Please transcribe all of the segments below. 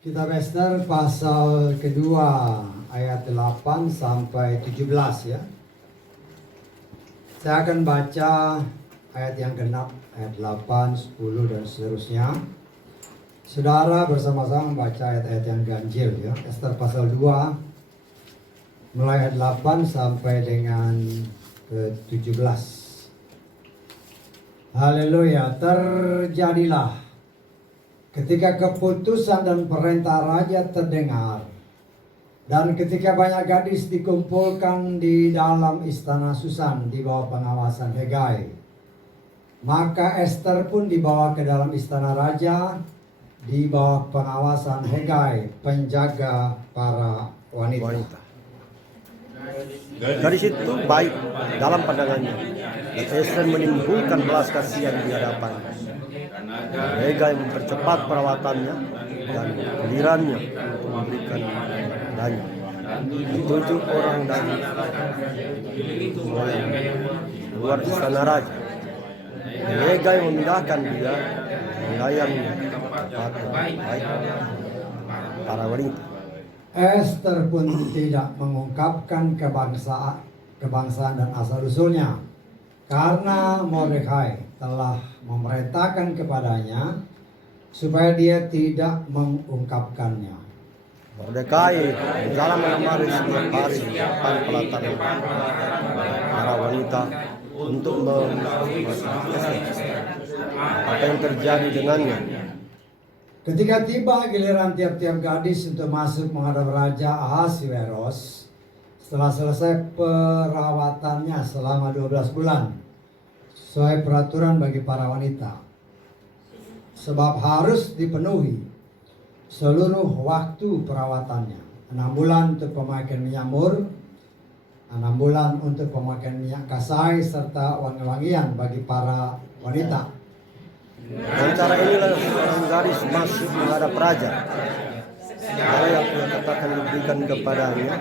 Kitab Ester pasal kedua ayat 8 sampai 17 ya. Saya akan baca ayat yang genap, ayat 8, 10 dan seterusnya. Saudara bersama-sama membaca ayat-ayat yang ganjil ya. Ester pasal 2 mulai ayat 8 sampai dengan ke-17. Haleluya. Terjadilah ketika keputusan dan perintah raja terdengar, dan ketika banyak gadis dikumpulkan di dalam istana Susan di bawah pengawasan Hegai, maka Ester pun dibawa ke dalam istana raja di bawah pengawasan Hegai, penjaga para wanita. Gadis itu baik dalam pandangannya, dan Ester menimbulkan belas kasihan di hadapannya. Hegai mempercepat perawatannya dan gilirannya untuk memberikan danya. 7 orang dari luar istana raja. Hegai memindahkan dia, melayani tempat baik para wanita. Ester pun tidak mengungkapkan kebangsaan dan asal-usulnya, karena Mordekai telah memerintahkan kepadanya supaya dia tidak mengungkapkannya. Mordekai berjalan menemani setiap hari di depan pelataran para wanita untuk mengetahui apa yang terjadi dengannya. Ketika tiba giliran tiap-tiap gadis untuk masuk menghadap Raja Ahasveros, setelah selesai perawatannya selama 12 bulan, sesuai peraturan bagi para wanita, sebab harus dipenuhi seluruh waktu perawatannya, 6 bulan untuk pemakaian minyak mur, 6 bulan untuk pemakaian minyak kasai, serta wangi-wangian bagi para wanita. Dan cara inilah seorang gadis masuk menghadap raja. Segala yang ia katakan diberikan kepadanya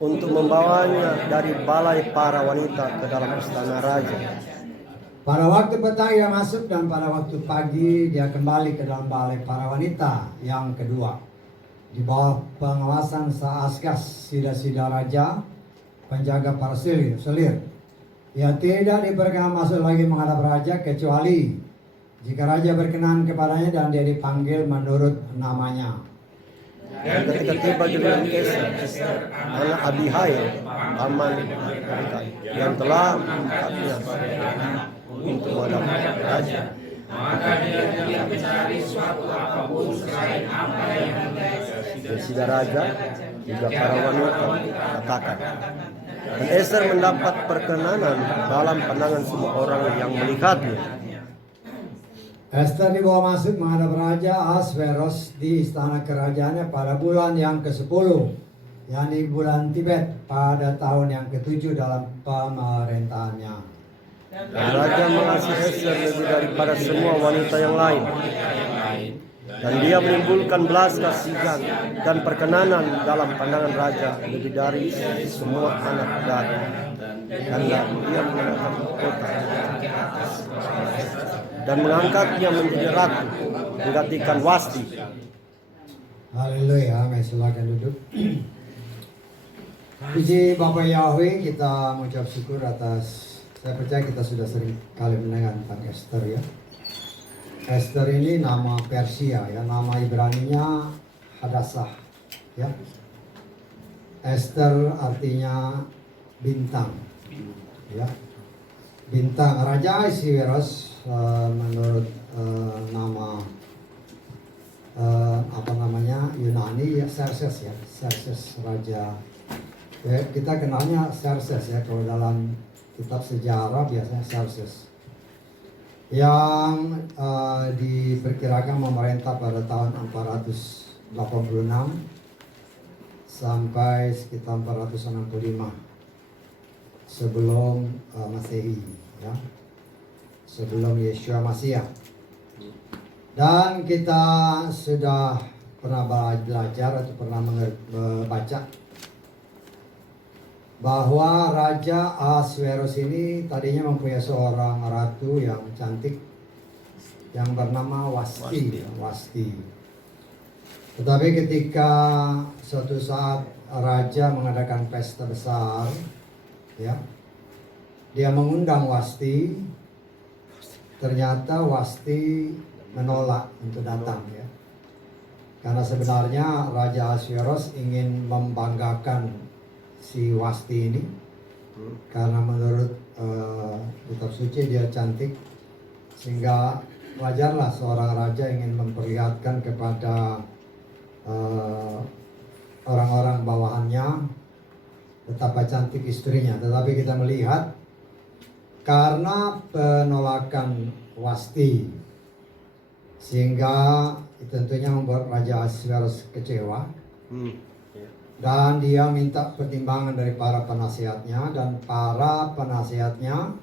untuk membawanya dari balai para wanita ke dalam istana raja. Pada waktu petang ia masuk, dan pada waktu pagi dia kembali ke dalam balai para wanita yang kedua, di bawah pengawasan Saasgas, sida-sida raja, penjaga para selir. Ia tidak diperkenan masuk lagi menghadap raja, kecuali jika raja berkenan kepadanya dan dia dipanggil menurut namanya. Dan ketika tiba giliran Ester, anak Abihail, paman Mordekai, yang telah mengangkatnya untuk menghadap raja, maka dia tidak mencari suatu apapun selain apa yang sida raja juga para wanita katakan. Dan Ester mendapat perkenanan dalam pandangan semua orang yang melihatnya. Ester dibawa masuk menghadap Raja Ahasveros di istana kerajaannya pada bulan yang ke-10, yakni bulan Tibet, pada tahun yang ke-7 dalam pemerintahannya. Dan raja mengasihi Ester lebih daripada semua wanita yang lain, dan dia menimbulkan belas kasihan dan perkenanan dalam pandangan raja lebih dari semua anak gadis. Dan dia mengenakan kota dan mengangkatnya menjadi ratu, menggantikan Wasti. Haleluya, amin. Silakan duduk. Puji Bapa Yahweh, kita mengucap syukur atas, saya percaya kita sudah sering kali mendengar tentang Ester ya. Ester ini nama Persia ya, nama Ibraninya Hadassah ya. Ester artinya bintang ya. Bintang. Raja Ahasveros menurut nama Yunani ya, Xerxes ya, Xerxes raja ya, kita kenalnya Xerxes ya, kalau dalam kitab sejarah biasanya Xerxes yang diperkirakan memerintah pada tahun 486 sampai sekitar 465 sebelum Masehi ya, sebelum Yeshua Masiah. Dan kita sudah pernah belajar atau pernah membaca bahwa Raja Ahasveros ini tadinya mempunyai seorang ratu yang cantik yang bernama Wasti. Tetapi ketika suatu saat raja mengadakan pesta besar, ya, dia mengundang Wasti. Ternyata Wasti menolak untuk datang, ya. Karena sebenarnya Raja Ahasveros ingin membanggakan si Wasti ini, karena menurut kitab suci dia cantik, sehingga wajarlah seorang raja ingin memperlihatkan kepada orang-orang bawahannya betapa cantik istrinya. Tetapi kita melihat karena penolakan Wasti, sehingga tentunya membuat Raja Ahasveros kecewa, dan dia minta pertimbangan dari para penasihatnya, dan para penasihatnya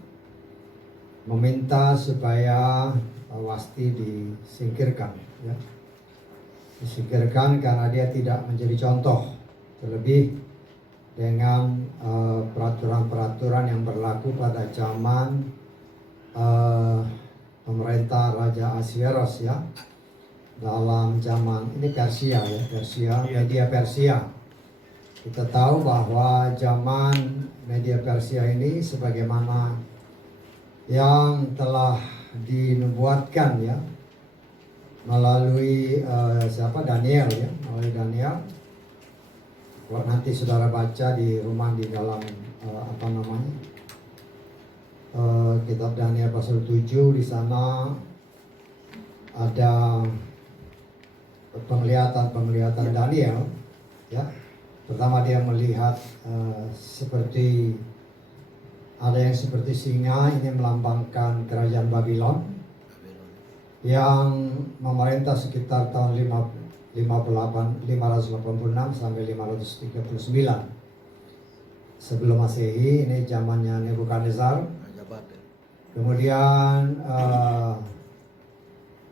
meminta supaya Wasti disingkirkan, ya. Disingkirkan karena dia tidak menjadi contoh, terlebih dengan peraturan-peraturan yang berlaku pada zaman pemerintah Raja Ahasveros, ya, dalam zaman ini Persia, ya, media Persia. Kita tahu bahwa zaman media Persia ini sebagaimana yang telah dinubuatkan, ya, melalui Daniel, ya, melalui Daniel. Kalau nanti saudara baca di rumah di dalam kitab Daniel pasal 7, di sana ada penglihatan Daniel, ya. Pertama dia melihat seperti ada yang seperti singa, ini melambangkan kerajaan Babylon yang memerintah sekitar tahun 586 sampai 539 sebelum Masehi. Ini zamannya Nebukadnezar. Kemudian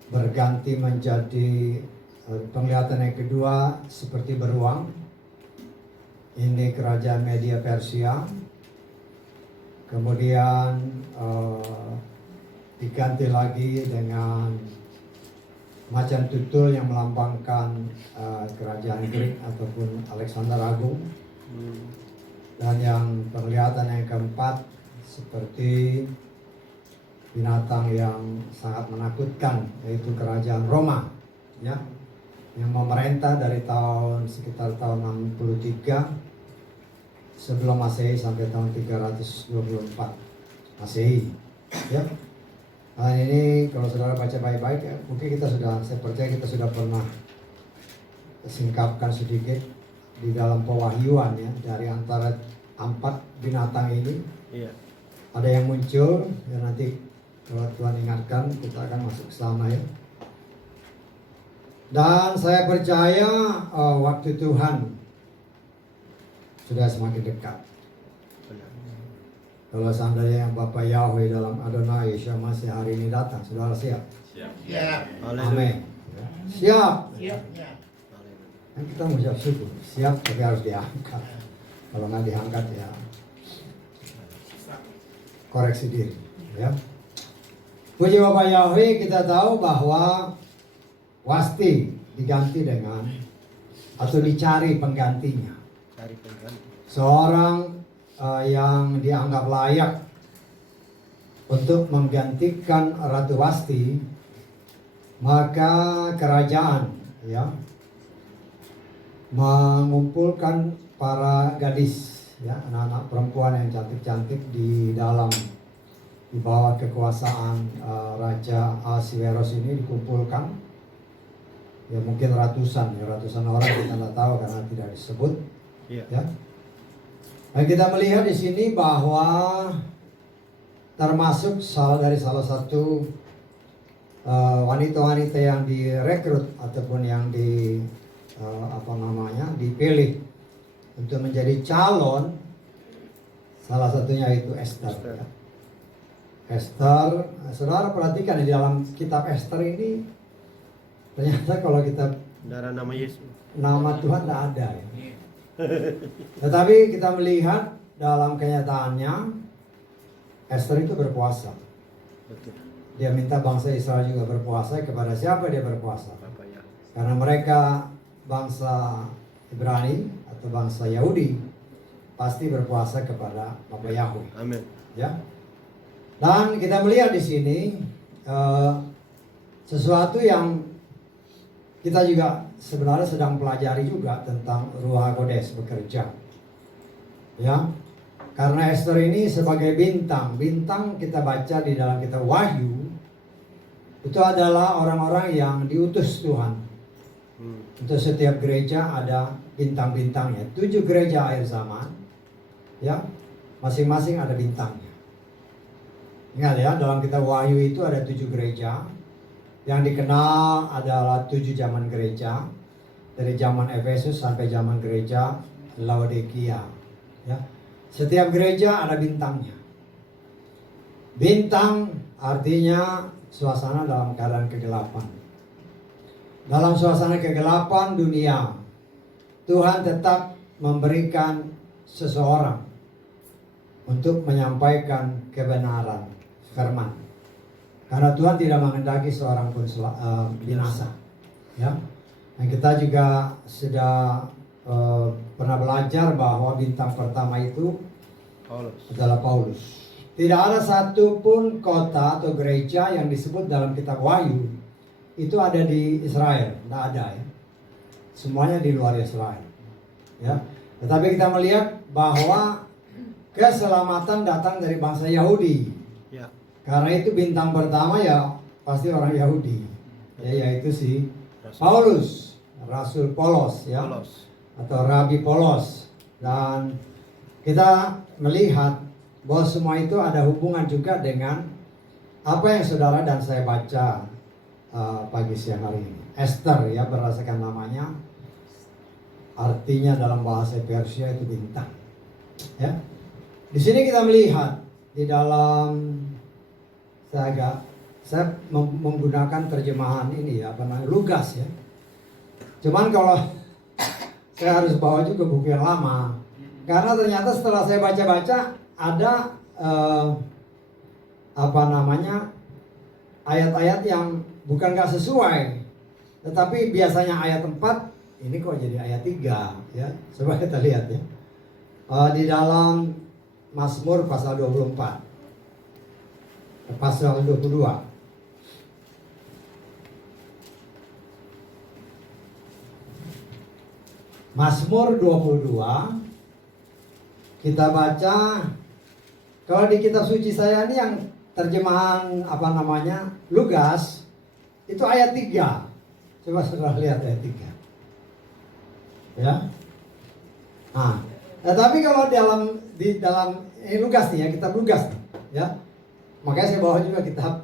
berganti menjadi penglihatan yang kedua seperti beruang. Ini kerajaan media Persia. Kemudian diganti lagi dengan macan tutul yang melambangkan kerajaan Greek ataupun Alexander Agung. Dan yang penglihatan yang keempat seperti binatang yang sangat menakutkan, yaitu kerajaan Roma, ya, yang memerintah dari sekitar tahun 63 sebelum Masehi sampai tahun 324 Masehi, ya. Nah, ini kalau saudara baca baik-baik, ya, mungkin saya percaya kita sudah pernah singkapkan sedikit di dalam pewahyuan, ya, dari antara 4 binatang ini. Iya. Ada yang muncul, ya, nanti kalau Tuhan ingatkan kita akan masuk ke sana, ya. Dan saya percaya waktu Tuhan sudah semakin dekat. Kalau seandainya Bapak Yahweh dalam Adonai Yeshua Masih hari ini datang, saudara siap? Siap. Amin. Siap. Siap. Kan kita mau siap syukur. Siap tapi harus diangkat. Kalau nggak diangkat, ya koreksi diri, ya. Puji Bapak Yahweh, kita tahu bahwa Wasti diganti dengan atau dicari penggantinya. Seorang yang dianggap layak untuk menggantikan Ratu Wasti, maka kerajaan, ya, mengumpulkan para gadis, ya, anak-anak perempuan yang cantik-cantik di bawah kekuasaan Raja Ahasveros ini dikumpulkan, ya, mungkin ratusan orang, kita tidak tahu karena tidak disebut, ya. Nah, kita melihat di sini bahwa termasuk salah satu wanita-wanita yang direkrut ataupun yang dipilih untuk menjadi calon, salah satunya itu Esther. Ya. Esther, saudara perhatikan di dalam kitab Esther ini, ternyata kalau kita nama Yesus, nama Tuhan tidak ada, ya. Tetapi kita melihat dalam kenyataannya Esther itu berkuasa. Betul. dia minta bangsa Israel juga berpuasa. Kepada siapa dia berpuasa? Bapak ya. Karena mereka bangsa Ibrani atau bangsa Yahudi pasti berpuasa kepada Bapak Yahweh. Amin. Ya. Dan kita melihat di sini sesuatu yang kita juga sebenarnya sedang pelajari juga tentang Ruach HaKodesh bekerja. Ya. Karena Esther ini sebagai bintang kita baca di dalam kitab Wahyu itu adalah orang-orang yang diutus Tuhan. Untuk setiap gereja ada bintang-bintangnya. 7 gereja akhir zaman, ya, masing-masing ada bintangnya. Ingat ya, dalam kitab Wahyu itu ada 7 gereja. Yang dikenal adalah 7 zaman gereja, dari zaman Efesus sampai zaman gereja Laodikia. Ya. Setiap gereja ada bintangnya. Bintang artinya suasana dalam keadaan kegelapan. Dalam suasana kegelapan dunia, Tuhan tetap memberikan seseorang untuk menyampaikan kebenaran firman. Karena Tuhan tidak menghendaki seorang pun binasa. Ya. Dan kita juga sudah pernah belajar bahwa bintang pertama itu adalah Paulus. Tidak ada satupun kota atau gereja yang disebut dalam kitab Wahyu itu ada di Israel, tidak ada ya. Semuanya di luar Israel. Ya. Tetapi kita melihat bahwa keselamatan datang dari bangsa Yahudi. Ya. Karena itu bintang pertama ya pasti orang Yahudi. Ya, yaitu si Paulus, Rasul Polos ya. Atau Rabi Polos. Dan kita melihat bahwa semua itu ada hubungan juga dengan apa yang saudara dan saya baca pagi siang hari ini. Esther ya, berdasarkan namanya, artinya dalam bahasa Persia itu bintang. Ya. Di sini kita melihat di dalam saya menggunakan terjemahan ini ya, apa namanya, Lugas ya. Cuman kalau saya harus bawa juga buku yang lama, karena ternyata setelah saya baca-baca ada apa namanya, ayat-ayat yang bukan nggak sesuai, tetapi biasanya ayat 4 ini kok jadi ayat 3 ya. Coba kita lihat ya, di dalam Mazmur pasal 24 pasal 22. Mazmur 22 kita baca, kalau di kitab suci saya ini yang terjemahan apa namanya, Lugas, itu ayat 3. Coba saudara lihat ayat 3. Ya. Nah, tapi kalau di dalam ini Lugas nih ya, kitab Lugas nih, ya. Makanya saya bawa juga kitab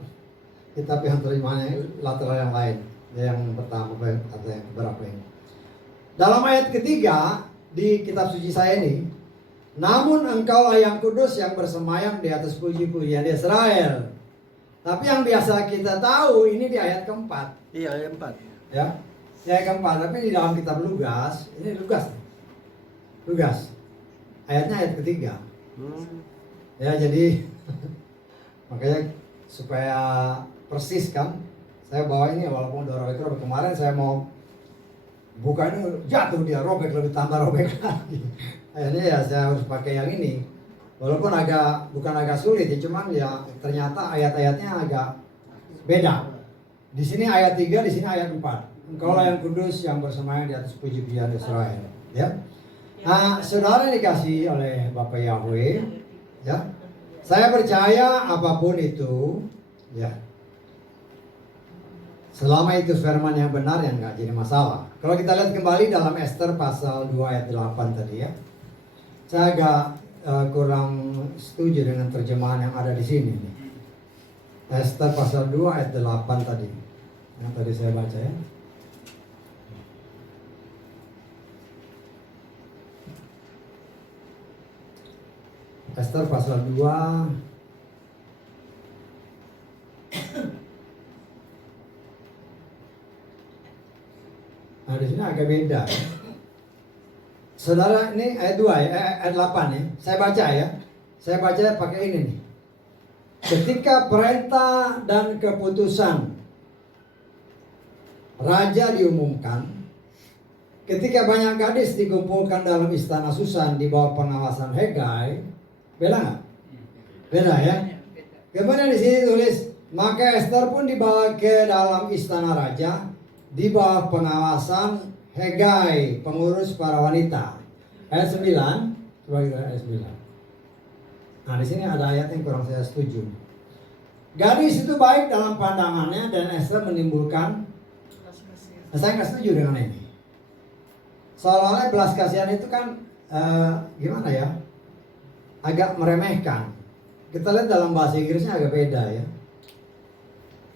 yang terjemahannya lateral yang lain, ya, yang pertama atau yang berapa ini. Dalam ayat ketiga di kitab suci saya ini, namun engkaulah yang kudus yang bersemayam di atas puji-pujian Israel. Tapi yang biasa kita tahu ini di ayat keempat. Iya, ayat 4. Ya, di ayat keempat. Tapi di dalam kitab Lugas, ini Lugas. Ayatnya ayat ketiga. Ya, jadi makanya supaya persis kan, saya bawa ini walaupun udah robek kemarin saya mau buka ini jatuh dia robek, lebih tambah robek lagi. Akhirnya ya saya harus pakai yang ini. Walaupun bukan agak sulit ya, cuman ya ternyata ayat-ayatnya agak beda. Di sini ayat 3, di sini ayat 4. Engkaulah yang kudus yang bersemayam di atas puji-pujian Israel, ya. Nah, saudara dikasih oleh Bapak Yahweh, ya. Saya percaya apapun itu, ya, selama itu firman yang benar, yang nggak jadi masalah. Kalau kita lihat kembali dalam Esther pasal 2 ayat 8 tadi ya, saya agak kurang setuju dengan terjemahan yang ada di sini nih. Esther pasal 2 ayat 8 tadi, yang tadi saya baca ya. Esther pasal 2 nah di sini agak beda. Saudara, ini ayat 2 ya, ayat 8 ya. Saya baca ya. Saya baca pakai ini nih. ketika perintah dan keputusan raja diumumkan, ketika banyak gadis dikumpulkan dalam istana Susan di bawah pengawasan Hegai, beda nggak? Beda ya. Kemudian di sini tulis, maka Esther pun dibawa ke dalam istana raja di bawah pengawasan Hegai, pengurus para wanita. Ayat 9, coba kita ayat 9. Nah, di sini ada ayat yang kurang saya setuju. Gadis itu baik dalam pandangannya dan Esther menimbulkan. Saya nggak setuju dengan ini. Soalnya belas kasihan itu kan gimana ya? Agak meremehkan. Kita lihat dalam bahasa Inggrisnya agak beda ya.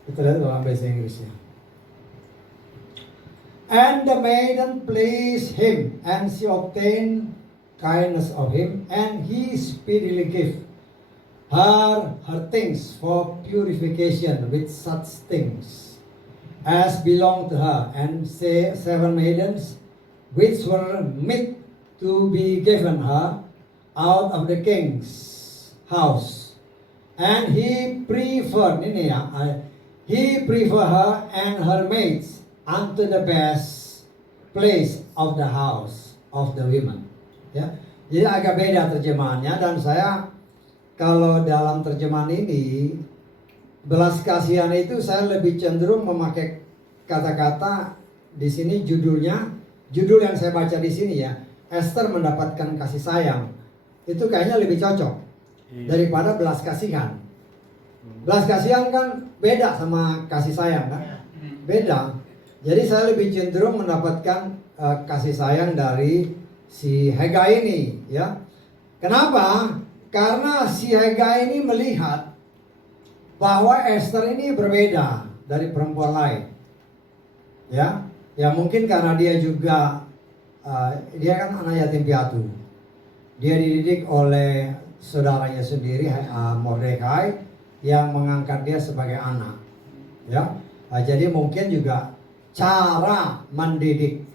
Kita lihat dalam bahasa Inggrisnya. And the maiden pleased him, and she obtained kindness of him, and he speedily gave her things for purification with such things as belonged to her, and say 7 maidens which were meet to be given her out of the king's house. And he preferred her and her maids unto the best place of the house of the women. Ya, jadi agak beda terjemahannya, dan saya kalau dalam terjemahan ini belas kasihan itu saya lebih cenderung memakai kata-kata di sini judul yang saya baca di sini ya, Esther mendapatkan kasih sayang. Itu kayaknya lebih cocok daripada belas kasihan. Belas kasihan kan beda sama kasih sayang kan? Beda. Jadi saya lebih cenderung mendapatkan kasih sayang dari si Hegai ini ya. Kenapa? Karena si Hegai ini melihat bahwa Esther ini berbeda dari perempuan lain. Ya, mungkin karena dia juga dia kan anak yatim piatu. Dia dididik oleh saudaranya sendiri, Mordekai, yang mengangkat dia sebagai anak. Ya, jadi mungkin juga cara mendidik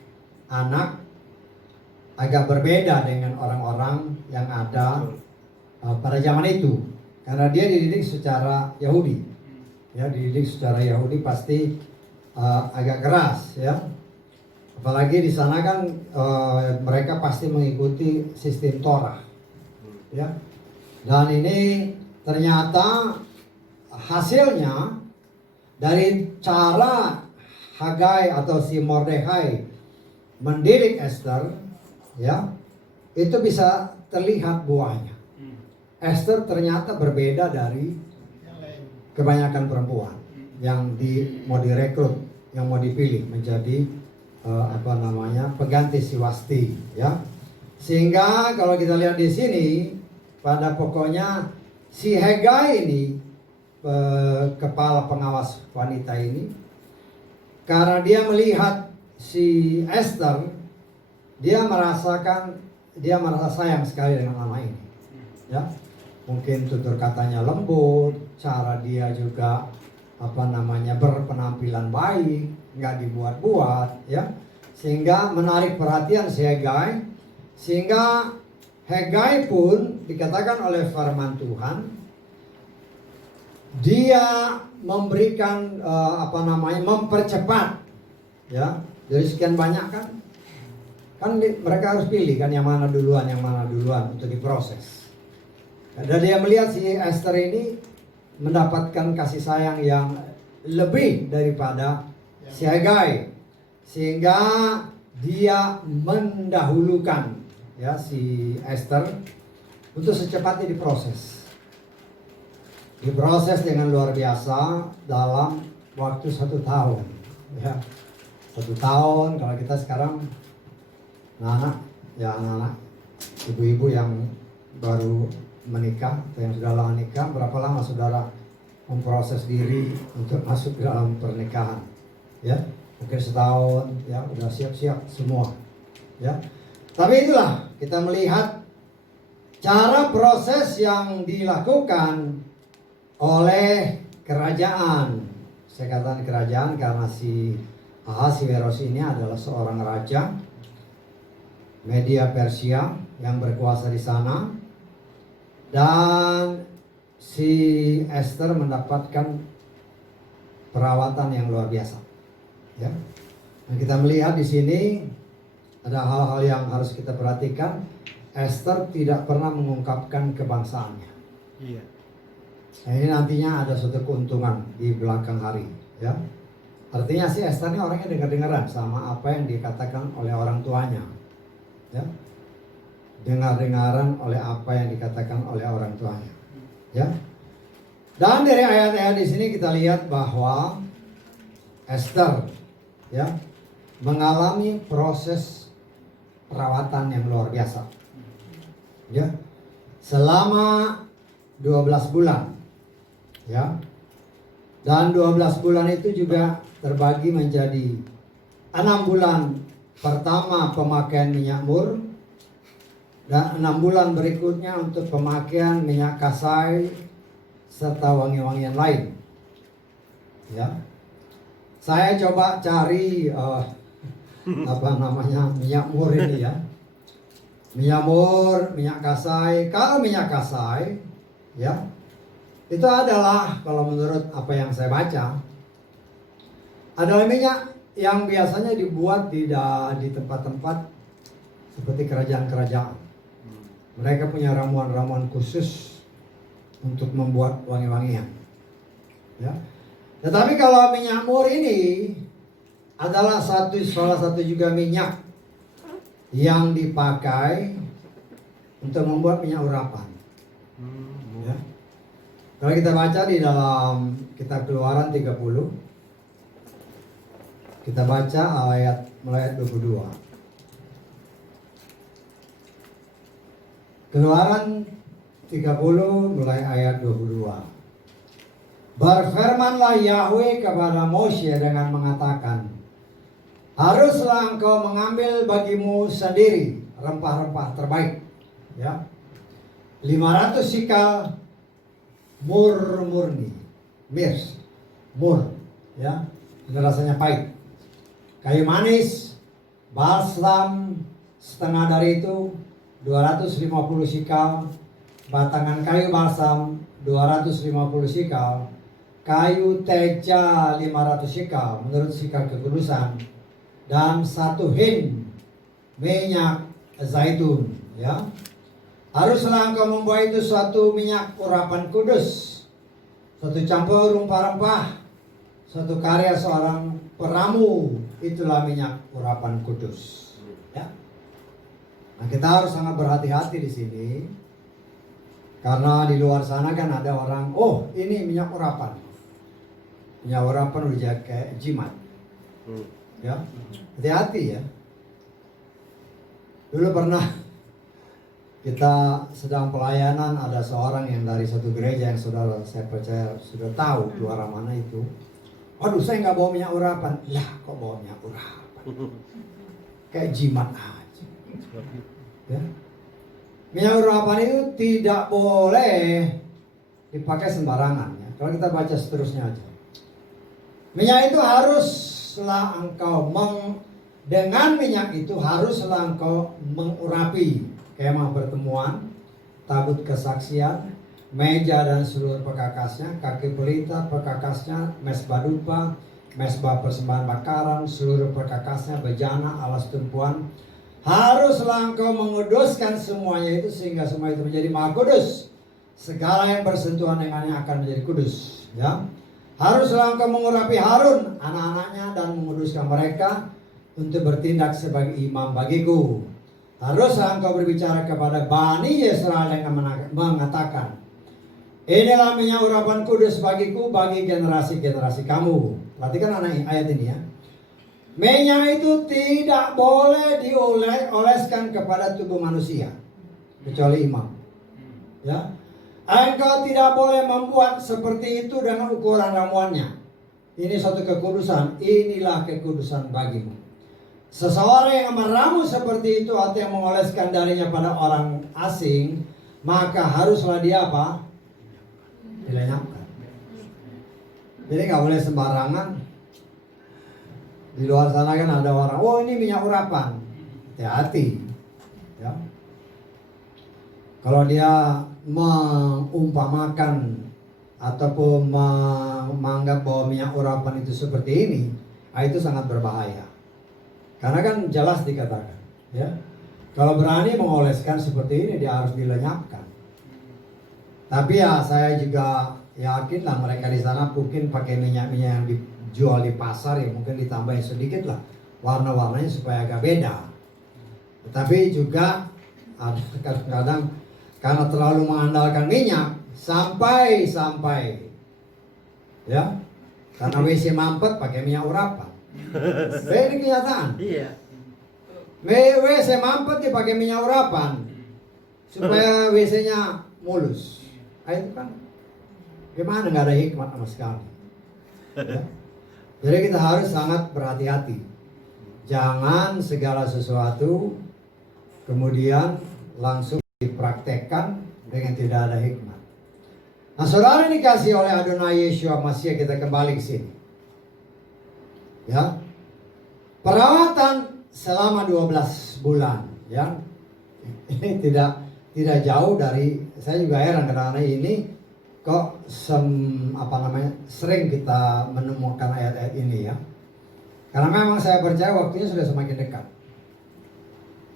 anak agak berbeda dengan orang-orang yang ada pada zaman itu, karena dia dididik secara Yahudi. Ya, dididik secara Yahudi pasti agak keras ya. Apalagi di sana kan mereka pasti mengikuti sistem Torah. Ya. Dan ini ternyata hasilnya dari cara Hagai atau si Mordekai mendidik Esther, ya, itu bisa terlihat buahnya. Esther ternyata berbeda dari kebanyakan perempuan yang mau direkrut, yang mau dipilih menjadi pengganti si Wasti, ya. Sehingga kalau kita lihat di sini, pada pokoknya si Hegai ini, kepala pengawas wanita ini, karena dia melihat si Esther, dia merasa sayang sekali dengan anak ini, ya. Mungkin tutur katanya lembut, cara dia juga berpenampilan baik, nggak dibuat-buat, ya, sehingga menarik perhatian si Hegai, sehingga Hegai pun dikatakan oleh firman Tuhan, dia memberikan mempercepat, ya. Dari sekian banyak kan mereka harus pilih kan yang mana duluan untuk diproses. Dan dia melihat si Esther ini mendapatkan kasih sayang yang lebih daripada si Hegai, sehingga dia mendahulukan, ya, si Esther untuk secepatnya diproses dengan luar biasa dalam waktu 1 tahun, ya. 1 tahun. Kalau kita sekarang anak ibu-ibu yang baru menikah atau yang sudah lama nikah, berapa lama saudara memproses diri untuk masuk ke dalam pernikahan, ya? Mungkin 1 tahun, ya, udah siap-siap semua, ya. Tapi itulah kita melihat cara proses yang dilakukan oleh kerajaan. Saya katakan kerajaan karena si Ahasiweros ini adalah seorang raja Media Persia yang berkuasa di sana, dan si Esther mendapatkan perawatan yang luar biasa. Ya. Dan kita melihat di sini ada hal-hal yang harus kita perhatikan. Esther tidak pernah mengungkapkan kebangsaannya. Iya. Nah, ini nantinya ada suatu keuntungan di belakang hari, ya. Artinya si Esther ini orangnya dengar-dengaran sama apa yang dikatakan oleh orang tuanya, ya. Dengar-dengaran oleh apa yang dikatakan oleh orang tuanya, ya. Dan dari ayat-ayat di sini kita lihat bahwa Esther, ya, mengalami proses perawatan yang luar biasa, ya, selama 12 bulan, ya. Dan 12 bulan itu juga terbagi menjadi 6 bulan pertama pemakaian minyak mur, dan 6 bulan berikutnya untuk pemakaian minyak kasai serta wangi-wangian lain, ya. Saya coba cari apa namanya minyak mur ini, ya. Minyak mur, minyak kasai. Kalau minyak kasai, ya, itu adalah, kalau menurut apa yang saya baca, adalah minyak yang biasanya dibuat di tempat-tempat seperti kerajaan-kerajaan. Mereka punya ramuan-ramuan khusus untuk membuat wangi-wangian, ya. Tetapi kalau minyak mur ini adalah salah satu juga minyak yang dipakai untuk membuat minyak urapan, ya. Kalau kita baca di dalam kitab Keluaran 30, kita baca mulai ayat 22. Keluaran 30 mulai ayat 22. Berfirmanlah Yahweh kepada Moshe dengan mengatakan, haruslah engkau mengambil bagimu sendiri rempah-rempah terbaik, ya, 500 sikal murni, mur, ya, ini rasanya pahit. Kayu manis, balsam setengah dari itu 250 sikal, batangan kayu balsam 250 sikal, kayu teja 500 sikal menurut sikal kekudusan, dan 1 hin minyak zaitun, ya. Haruslah engkau membuat itu suatu minyak urapan kudus, suatu campur rempah-rempah, suatu karya seorang peramu, itulah minyak urapan kudus, ya. Nah, kita harus sangat berhati-hati di sini, karena di luar sana kan ada orang, oh ini minyak urapan udah kayak jimat, ya. Hati-hati, ya. Dulu pernah kita sedang pelayanan, ada seorang yang dari satu gereja yang saya percaya sudah tahu keluar mana itu. Aduh, saya nggak bawa minyak urapan. Lah, kok bawa minyak urapan? Kayak jimat aja. Ya. Minyak urapan itu tidak boleh dipakai sembarangan, ya. Kalau kita baca seterusnya aja. Minyak itu haruslah engkau dengan minyak itu haruslah engkau mengurapi kemah pertemuan, tabut kesaksian, meja dan seluruh perkakasnya, kaki pelita perkakasnya, mesbah dupa, mesbah persembahan bakaran, seluruh perkakasnya, bejana, alas tumpuan. Haruslah engkau menguduskan semuanya itu sehingga semua itu menjadi maha kudus. Segala yang bersentuhan dengannya akan menjadi kudus, ya. Haruslah engkau mengurapi Harun, anak-anaknya, dan menguduskan mereka untuk bertindak sebagai imam bagiku. Haruslah engkau berbicara kepada Bani Yisrael dengan mengatakan, inilah minyak urapan kudus bagiku bagi generasi-generasi kamu. Perhatikan ayat ini, ya. Minyak itu tidak boleh dioleskan kepada tubuh manusia kecuali imam, ya. Engkau tidak boleh membuat seperti itu dengan ukuran ramuannya. Ini suatu kekudusan, inilah kekudusan bagimu. Seseorang yang meramu seperti itu atau yang mengoleskan darinya pada orang asing, maka haruslah dia apa? Dilenyapkan. Jadi nggak boleh sembarangan. Di luar sana kan ada orang, oh ini minyak urapan. Hati-hati, ya. Kalau dia mengumpamakan ataupun menganggap bahwa minyak urapan itu seperti ini, itu sangat berbahaya. Karena kan jelas dikatakan, ya, kalau berani mengoleskan seperti ini dia harus dilenyapkan. Tapi ya saya juga yakin lah mereka di sana mungkin pakai minyak-minyak yang dijual di pasar ya mungkin ditambahin sedikit lah warna-warnanya supaya agak beda. Tetapi juga ada kadang-kadang karena terlalu mengandalkan minyak sampai ya karena WC mampet pakai minyak urapan. Ini kenyataan. Iya. WC mampet dipakai minyak urapan supaya WC-nya mulus. Itu kan gimana, nggak ada hikmat sama sekali. Ya. Jadi kita harus sangat berhati-hati. Jangan segala sesuatu kemudian langsung dipraktekkan dengan tidak ada hikmat. Nah, saudara dikasih oleh Adonai Yeshua Mashiach, kita kembali ke sini. Ya. Perawatan selama 12 bulan, ya. Ini tidak jauh dari, saya juga heran kadang-kadang ini kok sering kita menemukan ayat-ayat ini, ya. Karena memang saya percaya waktunya sudah semakin dekat.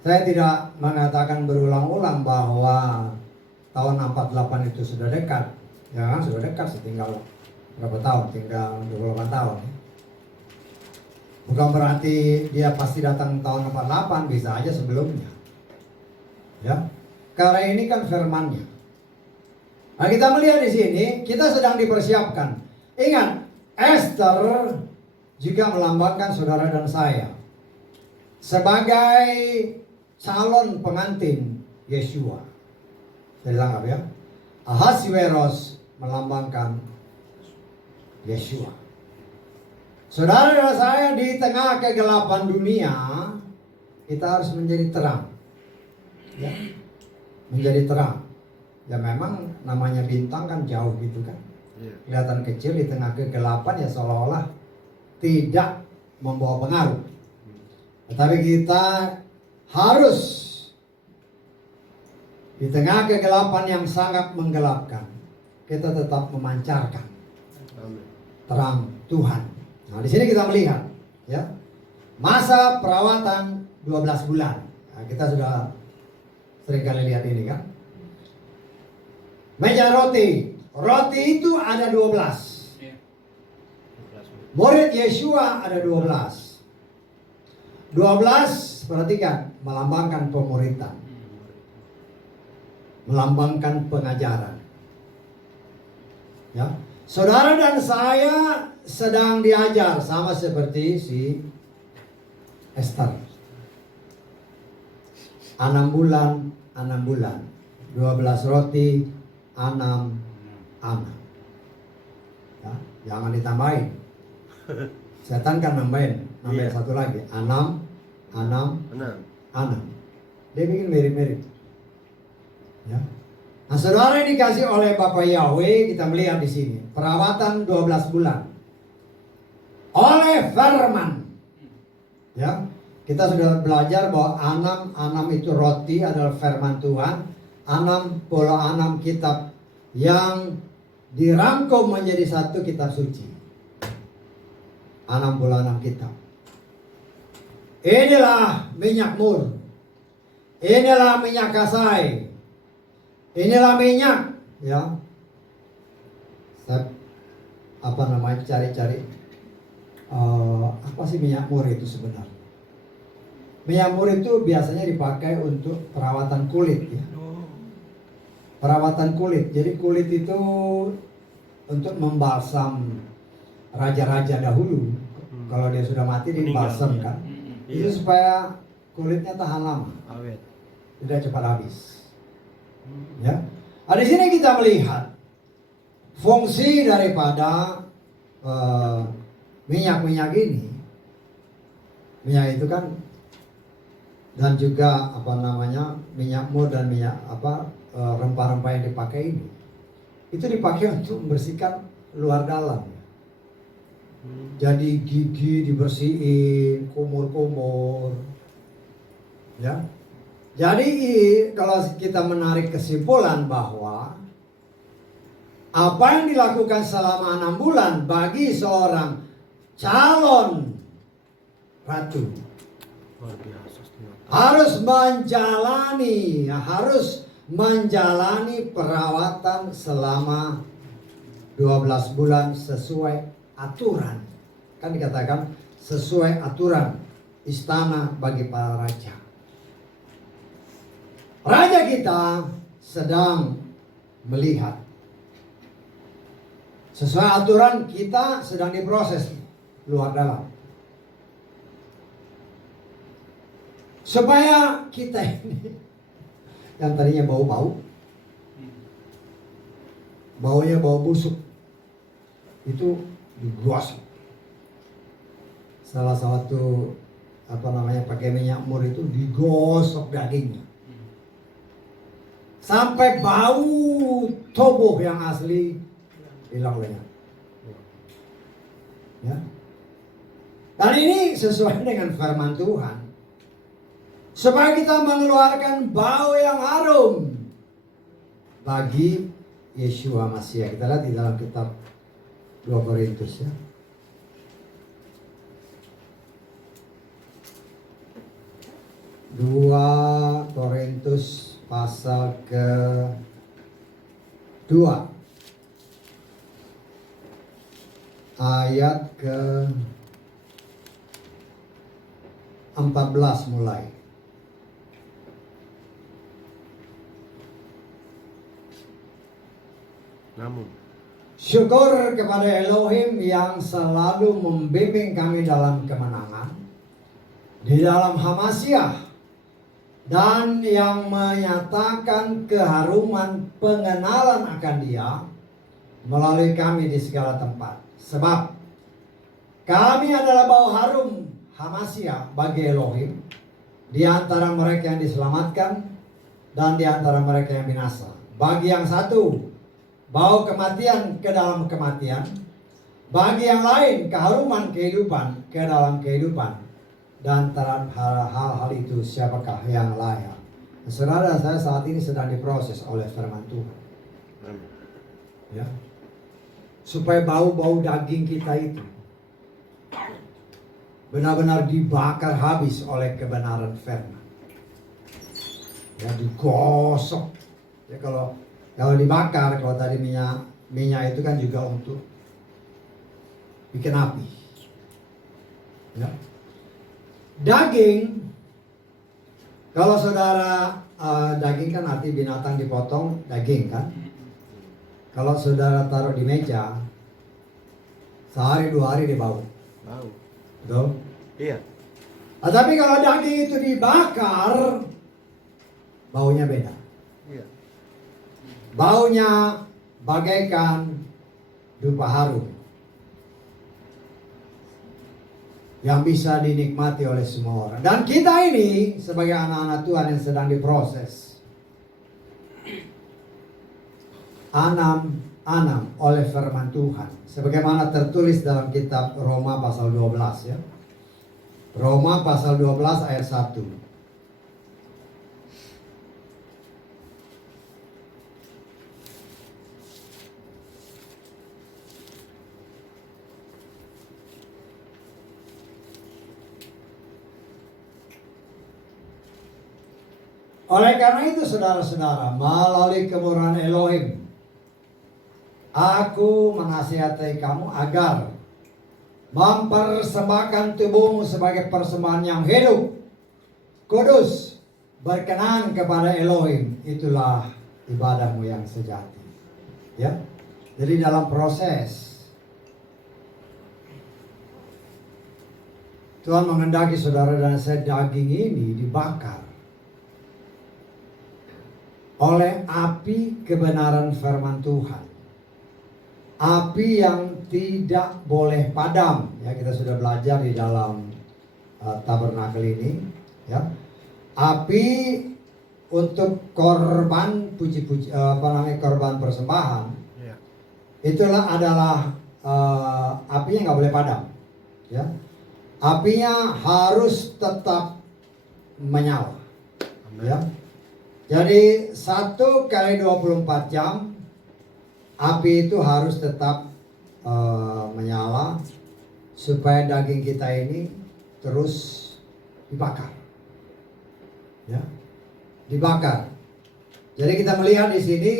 Saya tidak mengatakan berulang-ulang bahwa tahun 48 itu sudah dekat. Ya kan, sudah dekat, tinggal berapa tahun? Tinggal 28 tahun. Bukan berarti dia pasti datang tahun 48, bisa aja sebelumnya. Ya. Karena ini kan firman-Nya. Nah, kita melihat di sini, kita sedang dipersiapkan. Ingat, Esther juga melambangkan saudara dan saya sebagai calon pengantin Yeshua. Saya bilang apa ya? Ahasiweros melambangkan Yeshua. Saudara dan saya di tengah kegelapan dunia, kita harus menjadi terang. Ya, menjadi terang. Ya memang namanya bintang kan jauh gitu kan. Kelihatan kecil di tengah kegelapan ya seolah-olah tidak membawa pengaruh. Tetapi kita harus di tengah kegelapan yang sangat menggelapkan, kita tetap memancarkan terang Tuhan. Nah, di sini kita melihat, ya, masa perawatan 12 bulan. Nah, kita sudah sering kali lihat ini kan. Meja roti. Roti itu ada 12. Murid Yeshua ada 12. 12, perhatikan, melambangkan pemuritan. Melambangkan pengajaran. Ya. Saudara dan saya sedang diajar sama seperti si Esther. 6 bulan, 12 roti, 6 anak. Ya, jangan ditambahin. Setan kan nambahin Iya. satu lagi. 6. Dia bikin mirip-mirip. Ya. Nah, saudara yang dikasih oleh Bapak Yahweh, kita melihat di sini perawatan 12 bulan oleh firman. Ya, kita sudah belajar bahwa 6 itu roti adalah firman Tuhan. 6 kitab yang dirangkum menjadi satu kitab suci. 6 kitab. Inilah minyak mur. Inilah minyak kasai. Inilah minyak, ya. Saya cari-cari apa sih minyak mur itu sebenarnya? Minyak mur itu biasanya dipakai untuk perawatan kulit, ya. Perawatan kulit. Jadi kulit itu untuk membalsam raja-raja dahulu. Kalau dia sudah mati dibalsam kan. Itu supaya kulitnya tahan lama. Awet. Tidak cepat habis. Ya. Nah, di sini kita melihat fungsi daripada minyak-minyak ini. Minyak itu kan, dan juga minyak mur dan minyak rempah-rempah yang dipakai ini. Itu dipakai untuk membersihkan luar dalam. Jadi gigi dibersihin, kumur-kumur. Ya. Jadi kalau kita menarik kesimpulan bahwa apa yang dilakukan selama 6 bulan bagi seorang calon ratu Luar biasa. harus menjalani perawatan selama 12 bulan sesuai aturan. Kan dikatakan sesuai aturan istana bagi para raja. Raja kita sedang melihat sesuai aturan, kita sedang diproses luar dalam. Supaya kita ini yang tadinya bau-bau, baunya bau busuk, itu digosok. Salah satu pakai minyak mur itu digosok dagingnya sampai bau tubuh yang asli hilang lenyap. Ya. Dan ini sesuai dengan firman Tuhan, supaya kita mengeluarkan bau yang harum bagi Yeshua Mashiach. Kita lihat di dalam kitab 2 Korintus ya. 2 Korintus pasal ke-2 ayat ke-14 mulai. Namun Syukur kepada Elohim yang selalu membimbing kami dalam kemenangan di dalam Hamasiah, dan yang menyatakan keharuman pengenalan akan Dia melalui kami di segala tempat. Sebab kami adalah bau harum Hamasiah bagi Elohim di antara mereka yang diselamatkan dan di antara mereka yang binasa. Bagi yang satu, bau kematian ke dalam kematian. Bagi yang lain, keharuman kehidupan ke dalam kehidupan. Dan antara hal-hal itu siapakah yang layak? Saudara, saya saat ini sedang diproses oleh firman Tuhan. Ya. Supaya bau-bau daging kita itu benar-benar dibakar habis oleh kebenaran firman. Ya, digosok. Ya, kalau dibakar, kalau tadi minyak itu kan juga untuk bikin api. Ya. Daging, kalau saudara, daging kan arti binatang dipotong, daging kan. Kalau saudara taruh di meja, sehari 2 hari dia bau. bau. Betul? Iya. Tapi kalau daging itu dibakar, baunya beda. Iya. Baunya bagaikan dupa harum yang bisa dinikmati oleh semua orang. Dan kita ini sebagai anak-anak Tuhan yang sedang diproses, anam oleh firman Tuhan, sebagaimana tertulis dalam kitab Roma pasal 12 ya. Roma pasal 12 ayat 1. Oleh karena itu saudara-saudara, melalui kemurahan Elohim, aku menasihati kamu agar mempersembahkan tubuhmu sebagai persembahan yang hidup, kudus, berkenan kepada Elohim. Itulah ibadahmu yang sejati. Ya, jadi dalam proses Tuhan menghendaki saudara dan saya daging ini dibakar oleh api kebenaran firman Tuhan. Api yang tidak boleh padam. Ya, kita sudah belajar di dalam tabernakel ini. Ya, api untuk korban korban persembahan. Ya. Itulah adalah api yang nggak boleh padam. Ya, apinya harus tetap menyala. Ya. Jadi 1 kali 24 jam api itu harus tetap menyala supaya daging kita ini terus dibakar. Ya. Dibakar. Jadi kita melihat di sini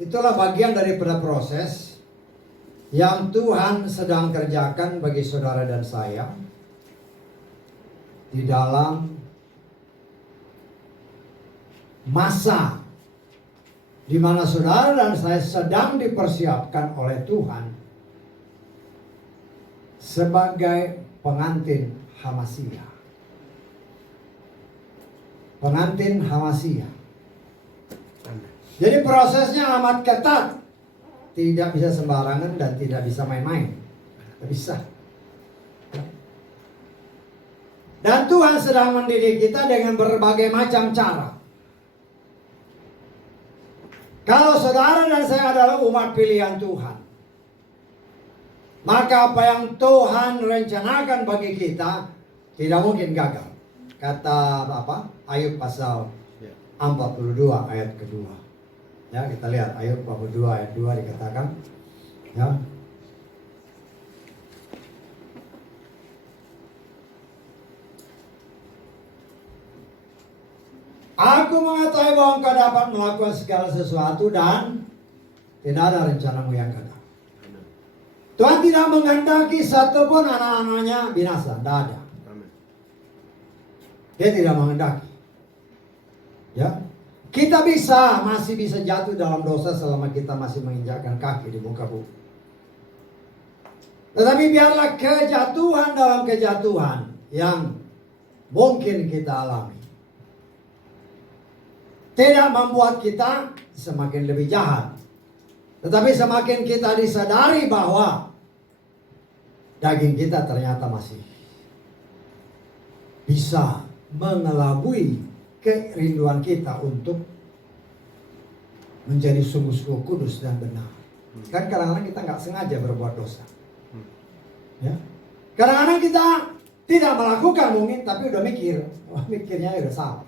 itulah bagian daripada proses yang Tuhan sedang kerjakan bagi saudara dan saya di dalam masa di mana saudara dan saya sedang dipersiapkan oleh Tuhan sebagai pengantin Hamasia. Pengantin Hamasia. Jadi prosesnya amat ketat. Tidak bisa sembarangan dan tidak bisa main-main. Tidak bisa. Dan Tuhan sedang mendidik kita dengan berbagai macam cara. Kalau saudara dan saya adalah umat pilihan Tuhan, maka apa yang Tuhan rencanakan bagi kita tidak mungkin gagal. Kata apa? Ayub pasal 42 ayat kedua. Ya, kita lihat Ayub 42 ayat 2 dikatakan, ya. Aku mengetahui bahwa engkau dapat melakukan segala sesuatu dan tidak ada rencanamu yang gagal. Tuhan tidak menghendaki satupun anak-anaknya binasa, tidak ada. Dia tidak menghendaki. Ya, kita masih bisa jatuh dalam dosa selama kita masih menginjakkan kaki di muka bumi. Tetapi biarlah kejatuhan dalam kejatuhan yang mungkin kita alami tidak membuat kita semakin lebih jahat. Tetapi semakin kita disadari bahwa daging kita ternyata masih bisa mengelabui kerinduan kita untuk menjadi sungguh-sungguh kudus dan benar. Kan kadang-kadang kita nggak sengaja berbuat dosa. Ya. Kadang-kadang kita tidak melakukan mungkin, tapi udah mikir, mikirnya udah salah.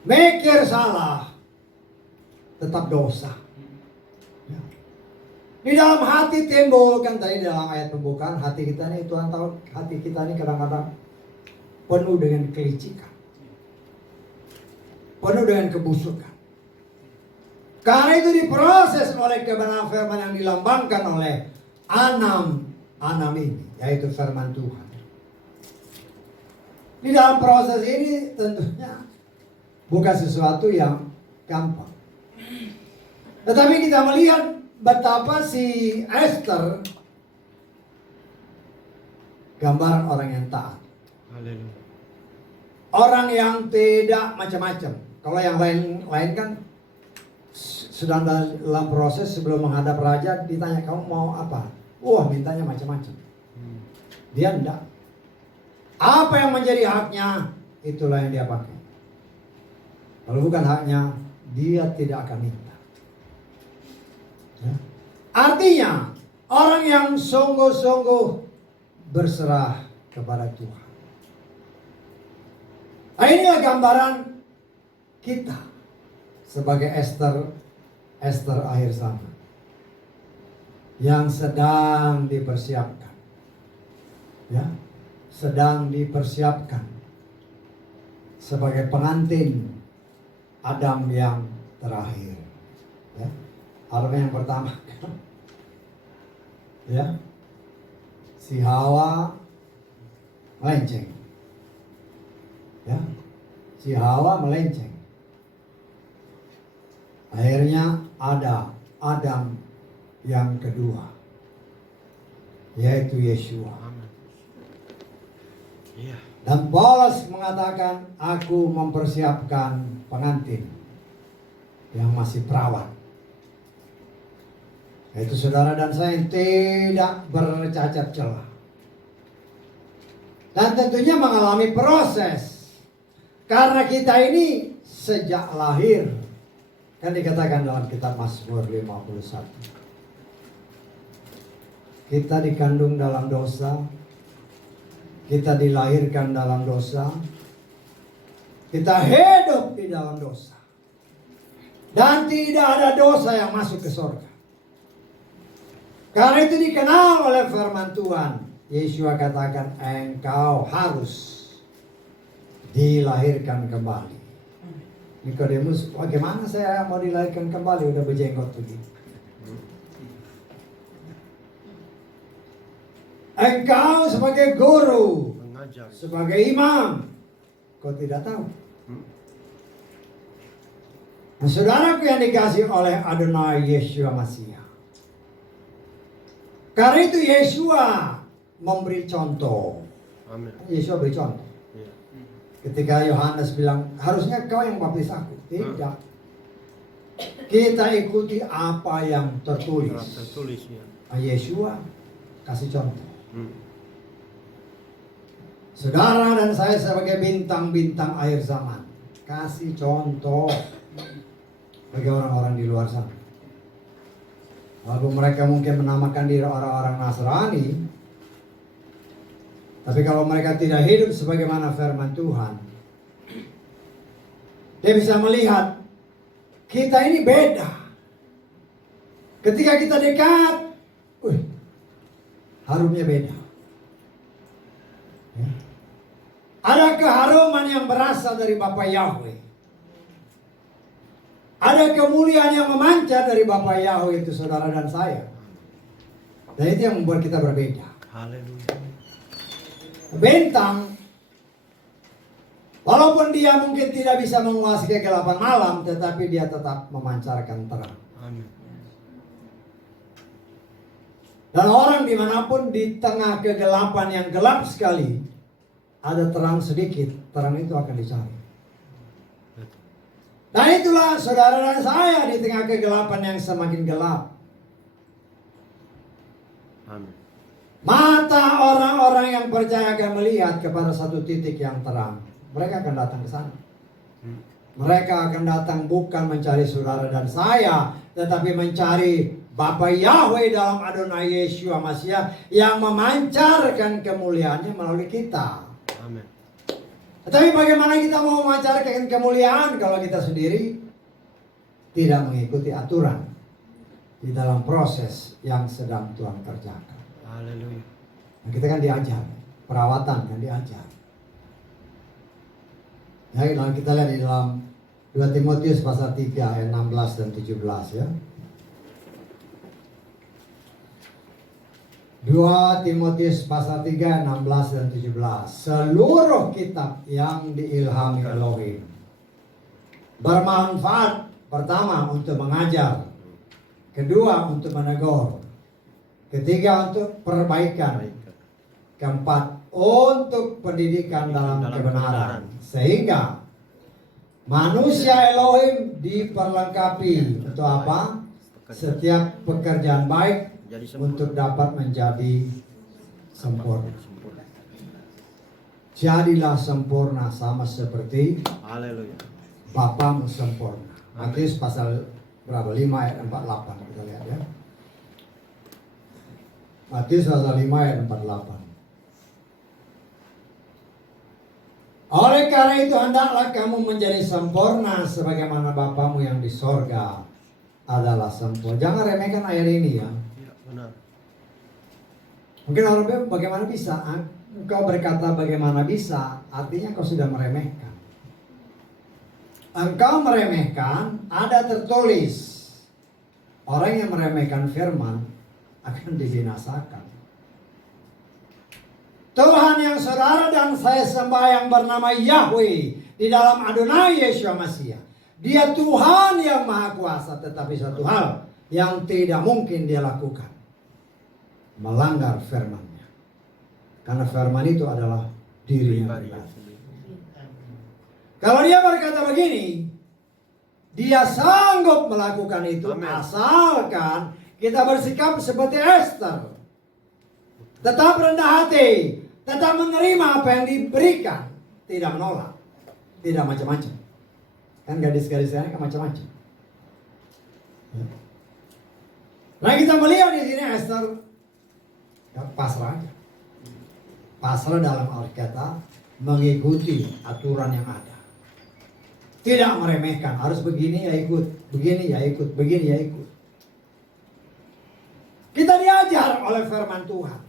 Mikir salah, tetap dosa. Ya. Di dalam hati timbul, kan tadi dalam ayat pembukaan, hati kita ini, Tuhan tahu hati kita ini kadang-kadang penuh dengan kelicikan, penuh dengan kebusukan. Karena itu diproses oleh kebenaran firman yang dilambangkan oleh Anam ini, yaitu firman Tuhan. Di dalam proses ini tentunya bukan sesuatu yang gampang. Tetapi kita melihat betapa si Esther gambaran orang yang taat. Orang yang tidak macam-macam. Kalau yang lain kan sedang dalam proses sebelum menghadap raja, ditanya kamu mau apa? Wah, mintanya macam-macam. Dia enggak. Apa yang menjadi haknya, itulah yang dia pakai. Kalau bukan haknya, dia tidak akan minta. Ya. Artinya, orang yang sungguh-sungguh berserah kepada Tuhan. Nah, inilah gambaran kita sebagai Esther akhir zaman yang sedang dipersiapkan. Ya, sedang dipersiapkan sebagai pengantin Adam yang terakhir. Ya. Adam yang pertama. Ya. Si Hawa melenceng. Ya. Si Hawa melenceng. Akhirnya ada Adam yang kedua, yaitu Yeshua. Dan Paulus mengatakan, aku mempersiapkan pengantin yang masih perawat. Yaitu saudara dan saya yang tidak bercacat celah. Dan tentunya mengalami proses. Karena kita ini sejak lahir, kan dikatakan dalam kitab Mazmur 51. Kita dikandung dalam dosa, kita dilahirkan dalam dosa, Kita hidup di dalam dosa. Dan tidak ada dosa yang masuk ke surga. Karena itu dikenal oleh firman Tuhan. Yesua katakan, engkau harus dilahirkan kembali. Nikodemus, bagaimana saya mau dilahirkan kembali? Udah berjenggot begitu. Engkau sebagai guru, Mengajar. sebagai imam, kau tidak tahu. Nah, saudaraku yang dikasih oleh Adonai Yeshua Mashiach. Karena itu Yeshua memberi contoh. Amin. Yeshua beri contoh. Iya. Ketika Yohanes bilang, harusnya kau yang baptis aku. Tidak. Kita ikuti apa yang tertulis. Tertulis ya. Yeshua kasih contoh. Hmm. Saudara dan saya sebagai bintang-bintang akhir zaman, kasih contoh bagi orang-orang di luar sana. Walaupun mereka mungkin menamakan diri orang-orang Nasrani, tapi kalau mereka tidak hidup sebagaimana firman Tuhan, dia bisa melihat kita ini beda. Ketika kita dekat, harumnya beda. Ya. Ada keharuman yang berasal dari Bapa Yahweh. Ada kemuliaan yang memancar dari Bapa Yahweh, itu saudara dan saya. Dan itu yang membuat kita berbeda. Haleluya. Bintang, walaupun dia mungkin tidak bisa menguasai kegelapan malam, tetapi dia tetap memancarkan terang. Amin. Dan orang dimanapun di tengah kegelapan yang gelap sekali, ada terang sedikit, terang itu akan dicari. Dan itulah saudara dan saya di tengah kegelapan yang semakin gelap. Amin. Mata orang-orang yang percaya akan melihat kepada satu titik yang terang. Mereka akan datang ke sana. Mereka akan datang bukan mencari saudara dan saya, tetapi mencari Bapa Yahweh dalam Adonai Yeshua Mashiach yang memancarkan kemuliaannya melalui kita. Amin. Tetapi bagaimana kita mau memancarkan kemuliaan kalau kita sendiri tidak mengikuti aturan di dalam proses yang sedang Tuhan kerjakan. Haleluya. Nah, kita kan diajar, perawatan kan diajar. Ya, lalu kita lihat di dalam 2 Timotius pasal 3 ayat 16 dan 17 ya. 2 Timotius pasal 3, 16 dan 17. Seluruh kitab yang diilhami Elohim bermanfaat, pertama untuk mengajar, kedua untuk menegur, ketiga untuk perbaikan, keempat untuk pendidikan dalam kebenaran, sehingga manusia Elohim diperlengkapi untuk apa? Setiap pekerjaan baik Jadi sempurna. untuk dapat menjadi sempurna. Jadilah sempurna sama seperti Haleluya. Bapamu sempurna. Matius pasal berapa? 5 ayat 48 kita lihat ya. Matius pasal 5 ayat 48. Oleh karena itu hendaklah kamu menjadi sempurna sebagaimana Bapamu yang di sorga adalah sempurna. Jangan remehkan ayat ini ya. Iya, benar. Mungkin orang bilang bagaimana bisa? Engkau berkata bagaimana bisa, artinya kau sudah meremehkan. Engkau meremehkan, ada tertulis. Orang yang meremehkan firman akan dibinasakan. Tuhan yang saudara dan saya sembah yang bernama Yahweh di dalam Adonai Yeshua Mashiach. Dia Tuhan yang maha kuasa, tetapi satu hal yang tidak mungkin dia lakukan. Melanggar firman-Nya. Karena firman itu adalah dirinya. Kalau dia berkata begini, dia sanggup melakukan itu. Amen. Asalkan kita bersikap seperti Esther. Tetap rendah hati, tetap menerima apa yang diberikan, tidak menolak, tidak macam-macam. Kan gadis-gadis ini kan macam-macam. Nah kita melihat di sini Esther ya, pasrah aja. Pasrah dalam arti kata mengikuti aturan yang ada. Tidak meremehkan, harus begini ya ikut, begini ya ikut, begini ya ikut. Kita diajar oleh firman Tuhan.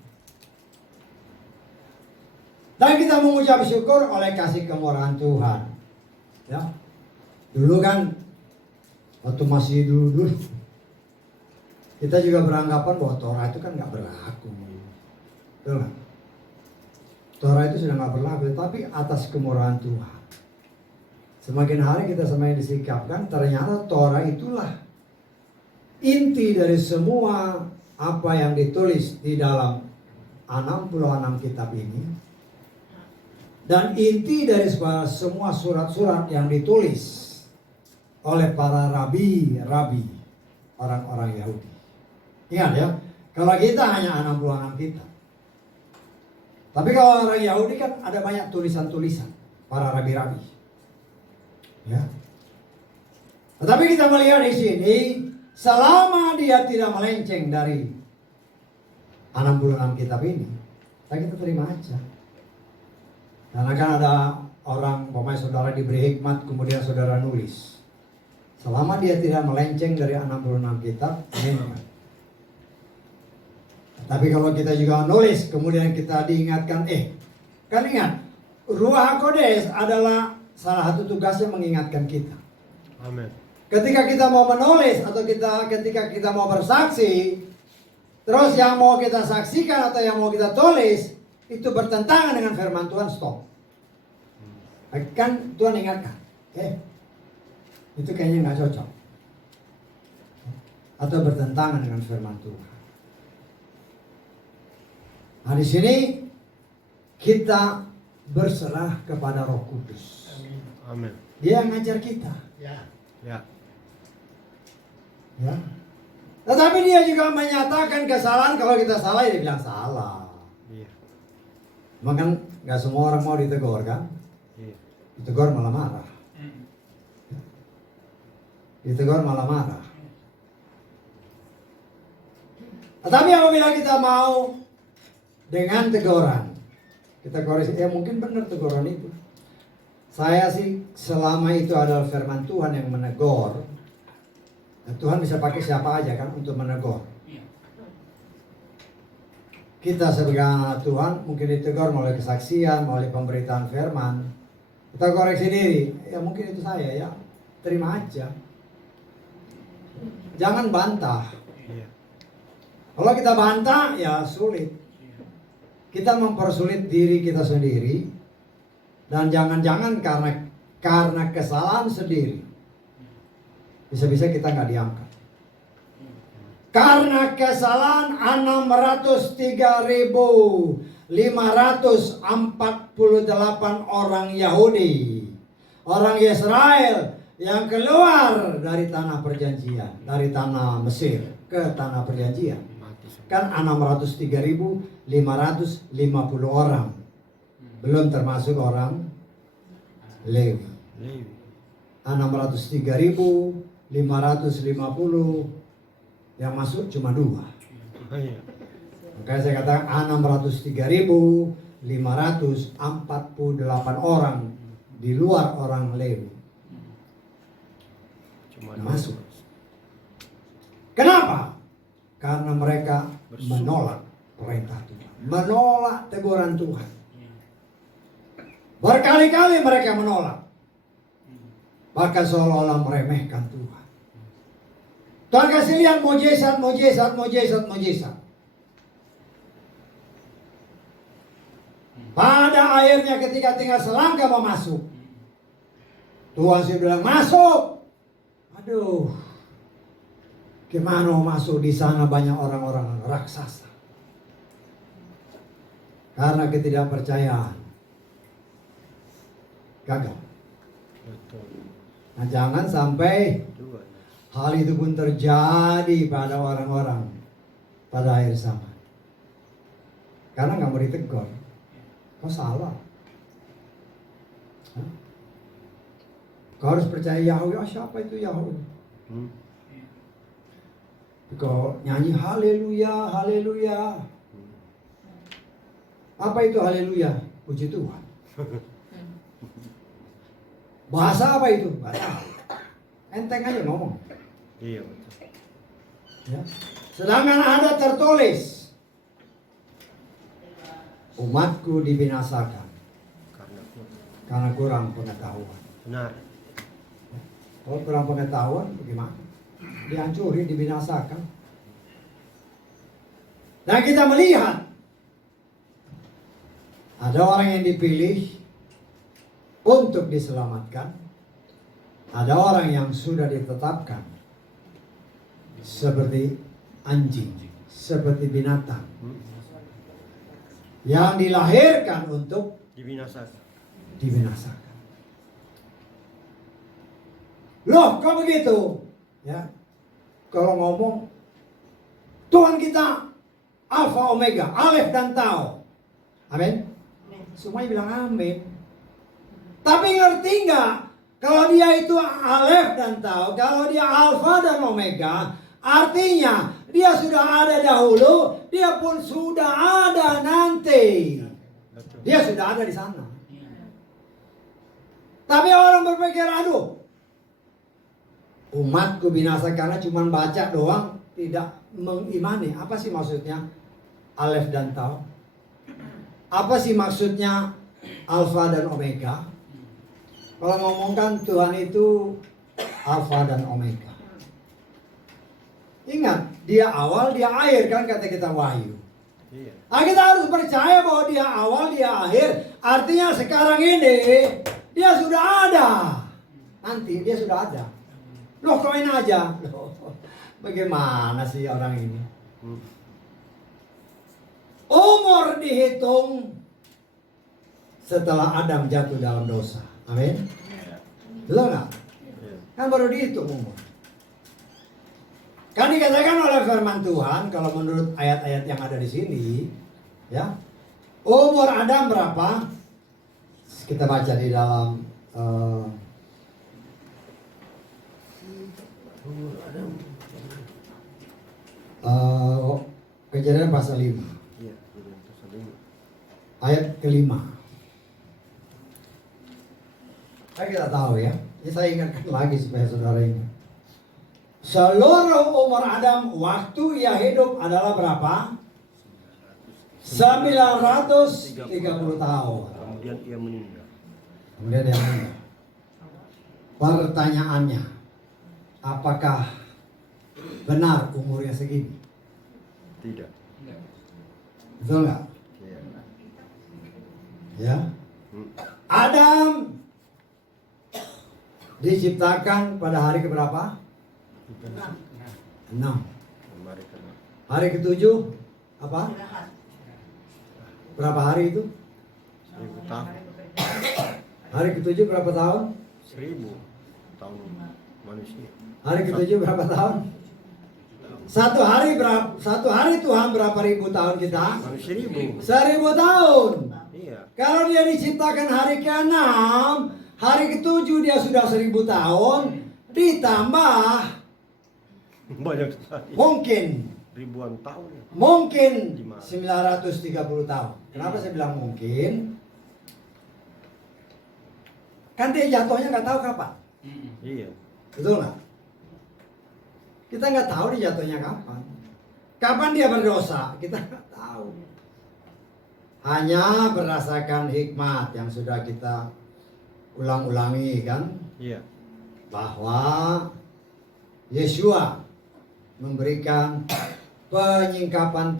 Dan kita mengucap syukur oleh kasih kemurahan Tuhan. Ya. Dulu kan, waktu masih dulu, kita juga beranggapan bahwa Torah itu kan nggak berlaku. Betul kan? Torah itu sudah nggak berlaku, tapi atas kemurahan Tuhan. Semakin hari kita semakin disikapkan, ternyata Torah itulah inti dari semua apa yang ditulis di dalam 66 kitab ini. Dan inti dari semua surat-surat yang ditulis oleh para rabi-rabi, orang-orang Yahudi. Ingat ya, kalau kita hanya 66 kitab. Tapi kalau orang Yahudi kan ada banyak tulisan-tulisan para rabi-rabi. Ya. Tetapi kita melihat di sini, selama dia tidak melenceng dari 66 kitab ini, kita terima aja. Karena kan ada orang, pemain saudara diberi hikmat, kemudian saudara nulis. Selama dia tidak melenceng dari 66 kitab, amin. Tapi kalau kita juga nulis, kemudian kita diingatkan, kan ingat, Ruach HaKodesh adalah salah satu tugasnya mengingatkan kita. Amin. Ketika kita mau menulis atau ketika kita mau bersaksi, terus yang mau kita saksikan atau yang mau kita tulis itu bertentangan dengan firman Tuhan, stop. Kan Tuhan ingatkan, itu kayaknya nggak cocok atau bertentangan dengan firman Tuhan. Nah di sini kita berserah kepada Roh Kudus. Amin. Dia yang ngajar kita. Ya. Ya. Tetapi dia juga menyatakan kesalahan. Kalau kita salah, dia bilang salah. Iya. Maka nggak semua orang mau ditegur kan? Iya. Ditegur malah marah. Ditegur malah marah. Tetapi apabila kita mau dengan teguran, kita koreksi, mungkin benar teguran itu. Saya sih selama itu adalah firman Tuhan yang menegur, dan Tuhan bisa pakai siapa aja kan untuk menegur. Kita sebagai anak Tuhan mungkin ditegur melalui kesaksian, melalui pemberitaan firman. Kita koreksi diri, mungkin itu saya ya, terima aja. Jangan bantah. Kalau kita bantah ya sulit. Kita mempersulit diri kita sendiri. Dan jangan-jangan karena kesalahan sendiri, bisa-bisa kita nggak diangkat. Karena kesalahan 603.548 orang Yahudi, orang Israel yang keluar dari tanah perjanjian, dari tanah Mesir ke tanah perjanjian. Kan 603.550 orang. Belum termasuk orang Lewi. 603.550 yang masuk cuma 2. Makanya saya katakan 603.548 orang di luar orang Lewi cuma masuk. Kenapa? Karena mereka menolak perintah Tuhan, menolak teguran Tuhan. Berkali-kali mereka menolak. Bahkan seolah-olah meremehkan Tuhan. Tuhan kasih lihat mujizat. Pada akhirnya ketika tinggal selangkah mau masuk, Tuhan sih bilang masuk. Aduh, gimana mau masuk, di sana banyak orang-orang raksasa. Karena ketidakpercayaan. Gagal. Nah jangan sampai hal itu pun terjadi pada orang-orang pada akhir zaman. Karena nggak mau ditegur. Kau salah. Kau harus percaya Yahweh. Siapa itu Yahweh? Kau nyanyi haleluya, haleluya. Apa itu haleluya? Puji Tuhan. Bahasa apa itu? Nggak tahu. Enteng aja ngomong. Iya betul. Ya. Sedangkan ada tertulis, umatku dibinasakan karena kurang pengetahuan. Benar. Kalau kurang pengetahuan, bagaimana? Dihancuri, dibinasakan. Dan kita melihat ada orang yang dipilih untuk diselamatkan, ada orang yang sudah ditetapkan seperti anjing, seperti binatang yang dilahirkan untuk dibinasakan. Loh, kok begitu? Ya, kalau ngomong Tuhan kita Alfa Omega, Alef dan Tau. Amin. Semuanya bilang amin. Tapi ngerti nggak? Kalau dia itu Alef dan Tau, kalau dia Alfa dan Omega, artinya dia sudah ada dahulu, dia pun sudah ada nanti. Dia sudah ada di sana. Tapi orang berpikir, aduh, umatku binasa karena cuma baca doang, tidak mengimani. Apa sih maksudnya Alef dan Tau? Apa sih maksudnya Alfa dan Omega? Kalau ngomongkan Tuhan itu Alfa dan Omega. Ingat, dia awal, dia akhir, kan kata kita Wahyu. Iya. Nah, kita harus percaya bahwa dia awal, dia akhir. Artinya sekarang ini dia sudah ada. Nanti dia sudah ada. Loh, koin aja. Loh, bagaimana sih orang ini? Umur dihitung setelah Adam jatuh dalam dosa. Amin. Betul nggak? Kan baru dihitung umur. Kan dikatakan oleh firman Tuhan, kalau menurut ayat-ayat yang ada di sini, ya, umur Adam berapa? Kita baca di dalam Kejadian pasal 5. Iya, Kejadian pasal 5. Ayat ke-5. Kita tahu ya. Ini saya ingatkan lagi supaya saudara ingat. Seluruh umur Adam waktu ia hidup adalah berapa? 930 tahun. Kemudian ia meninggal. Kemudian dia meninggal. Pertanyaannya, apakah benar umurnya segini? Tidak. Betul nggak? Iya. Ya. Adam diciptakan pada hari keberapa? 6. Hari ke-7 apa? Berapa hari itu? 1000 tahun. Hari ke-7 berapa tahun? 1000 tahun manusia. Hari ke-7 berapa tahun? Satu hari Tuhan berapa ribu tahun kita? 1000. 1000 tahun. Iya. Kalau dia diciptakan hari ke-6, hari ke-7 dia sudah 1000 tahun, ditambah Banyak sekali. mungkin Ribuan tahun. Mungkin 930 tahun. Kenapa saya bilang mungkin? Kan dia jatuhnya nggak tahu kapan. Iya. Betul nggak? Kita nggak tahu dia jatuhnya kapan. Kapan dia berdosa? Kita nggak tahu. Hanya berdasarkan hikmat yang sudah kita ulang-ulangi kan? Iya. Bahwa Yesua memberikan penyingkapan,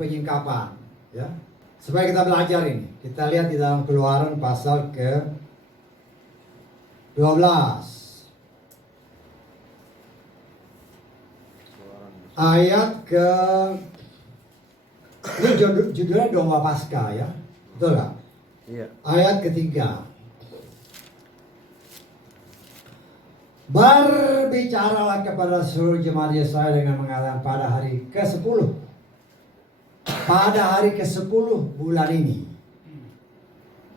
ya, supaya kita belajar ini. Kita lihat di dalam Keluaran pasal ke-12 ayat ke, ini judulnya Domba Paskah ya, betul nggak? Iya. Ayat ketiga. Berbicaralah kepada seluruh jemaat Yesaya dengan mengatakan pada hari ke-10. Pada hari ke-10 bulan ini.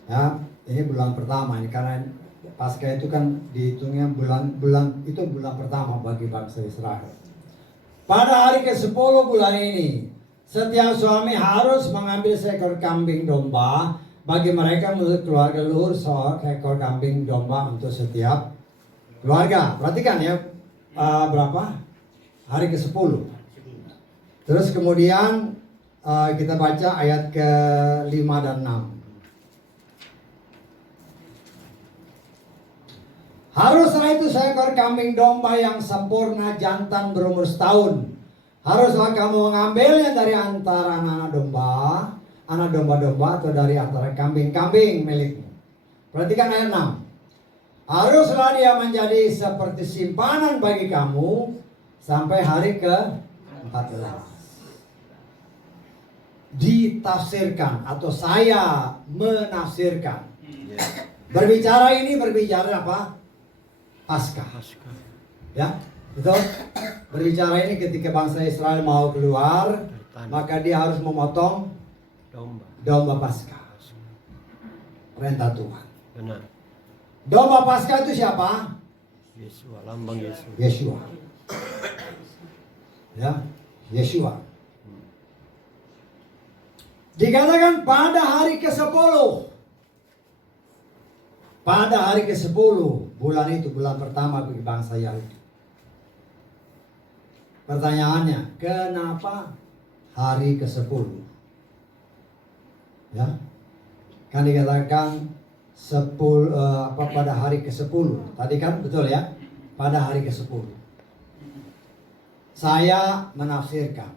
Ya, ini bulan pertama ini karena Paskah itu kan dihitungnya bulan itu bulan pertama bagi bangsa Israel. Pada hari ke-10 bulan ini, setiap suami harus mengambil seekor kambing domba bagi mereka menurut keluarga leluhur, seekor kambing domba untuk setiap Keluarga, perhatikan ya, berapa? Hari ke-10. Terus kemudian kita baca ayat ke-5 dan 6. Haruslah itu seekor kambing domba yang sempurna jantan berumur setahun. Haruslah kamu mengambilnya dari antara anak domba-domba atau dari antara kambing-kambing milikmu. Perhatikan ayat 6. Haruslah dia menjadi seperti simpanan bagi kamu sampai hari ke-14. Ditafsirkan atau saya menafsirkan. Berbicara ini berbicara apa? Paskah. Ya, betul. Berbicara ini ketika bangsa Israel mau keluar, maka dia harus memotong domba Paskah. Perintah Tuhan. Benar. Domba Paskah itu siapa? Yesua, lambang Yesus. Yesua. Ya, Yesua. Dikatakan pada hari ke-10. Pada hari ke-10 bulan itu, bulan pertama bagi bangsa Yahudi. Pertanyaannya, kenapa hari ke-10? Ya. Kan dikatakan pada hari ke-10. Tadi kan betul ya? Pada hari ke-10. Saya menafsirkan.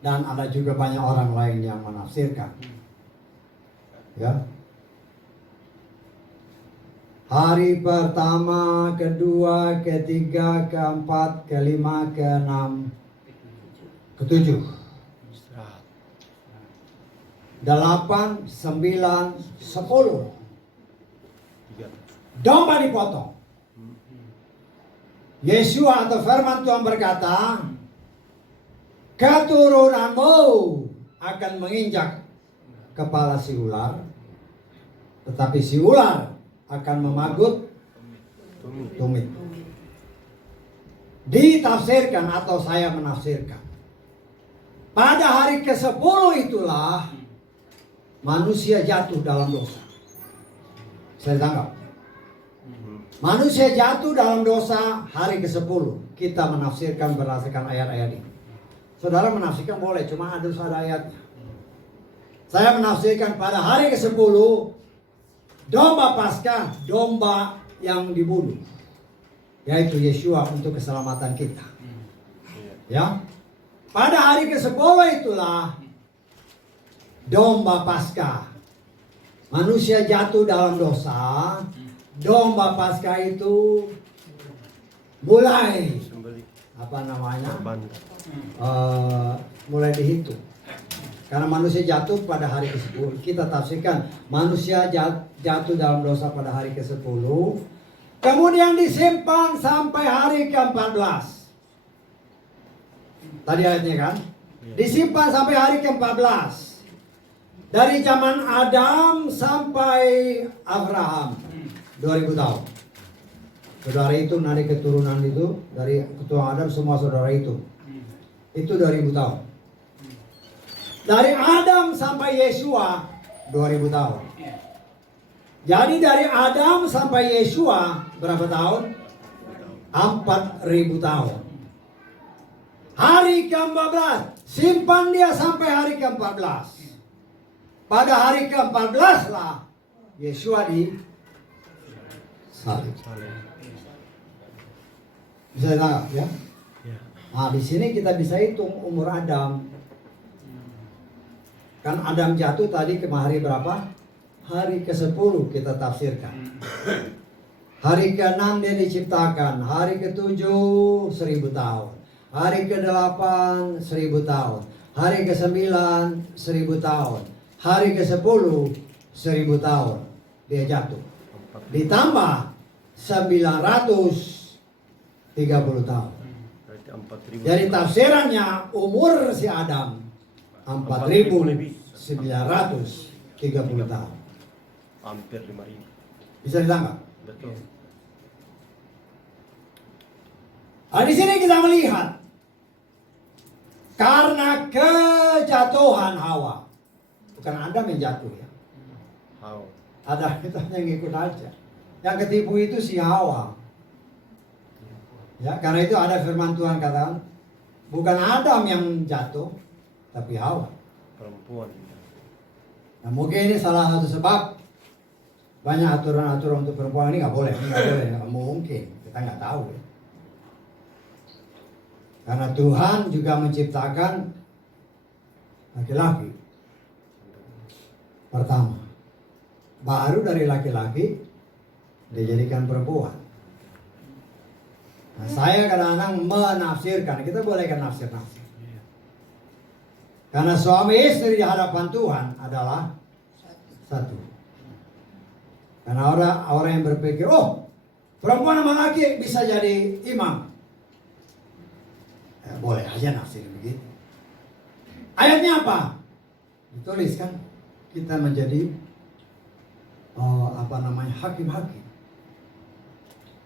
Dan ada juga banyak orang lain yang menafsirkan. Ya. Hari pertama, kedua, ketiga, keempat, kelima, keenam, ketujuh. 8, 9, 10. Domba dipotong. Yesua atau firman Tuhan berkata, keturunanmu akan menginjak kepala si ular, tetapi si ular akan memagut tumit. Ditafsirkan atau saya menafsirkan, pada hari ke-10 itulah manusia jatuh dalam dosa. Saya tangkap. Manusia jatuh dalam dosa hari ke-10. Kita menafsirkan berdasarkan ayat-ayat ini. Saudara menafsirkan boleh, cuma ada ayatnya. Saya menafsirkan pada hari ke-10 domba Paskah, domba yang dibunuh, yaitu Yesua untuk keselamatan kita. Ya. Pada hari ke-10 itulah domba Paskah. Manusia jatuh dalam dosa. Domba Paskah itu mulai mulai dihitung. Karena manusia jatuh pada hari ke-10. Kita tafsirkan manusia jatuh dalam dosa pada hari ke-10. Kemudian disimpan sampai hari ke-14. Tadi ayatnya kan? Disimpan sampai hari ke-14. Dari zaman Adam sampai Abraham. 2000 tahun. Saudara itu dari keturunan itu, dari keturunan Adam semua saudara itu. Itu 2000 tahun. Dari Adam sampai Yesua 2000 tahun. Jadi dari Adam sampai Yesua berapa tahun? 4000 tahun. Hari ke-14 simpan dia sampai hari ke-14. Pada hari ke-14 lah Yesua di salib. Bisa tangkap ya? Nah, di sini kita bisa hitung umur Adam. Kan Adam jatuh tadi ke hari berapa? Hari ke-10 kita tafsirkan. Hari ke-6 dia diciptakan. Hari ke-7 1000 tahun. Hari ke-8 1000 tahun. Hari ke-9 1000 tahun. Hari ke-10 1000 tahun. Dia jatuh. Ditambah 930 tahun. Jadi tafsirannya umur si Adam 4.930 tahun. Hampir 5.000. Bisa ditangkap? Betul. Nah, di sini kita melihat karena kejatuhan Hawa, bukan Adam yang jatuh ya. Hawa. Adam itu hanya ngikut aja. Yang ketipu itu si Hawa. Ya, karena itu ada firman Tuhan katakan, bukan Adam yang jatuh, tapi Hawa. Perempuan. Nah, mungkin ini salah satu sebab banyak aturan-aturan untuk perempuan ini nggak boleh, nggak mungkin, kita nggak tahu. Ya. Karena Tuhan juga menciptakan laki-laki pertama, baru dari laki-laki dijadikan perempuan. Nah, saya kadang-kadang menafsirkan, kita boleh kan nafsir-nafsir. Karena suami istri di hadapan Tuhan adalah satu. Karena orang yang berpikir, oh perempuan sama laki bisa jadi imam. Ya, boleh aja nafsir begitu. Ayatnya apa? Ditulis kan, kita menjadi hakim-hakim.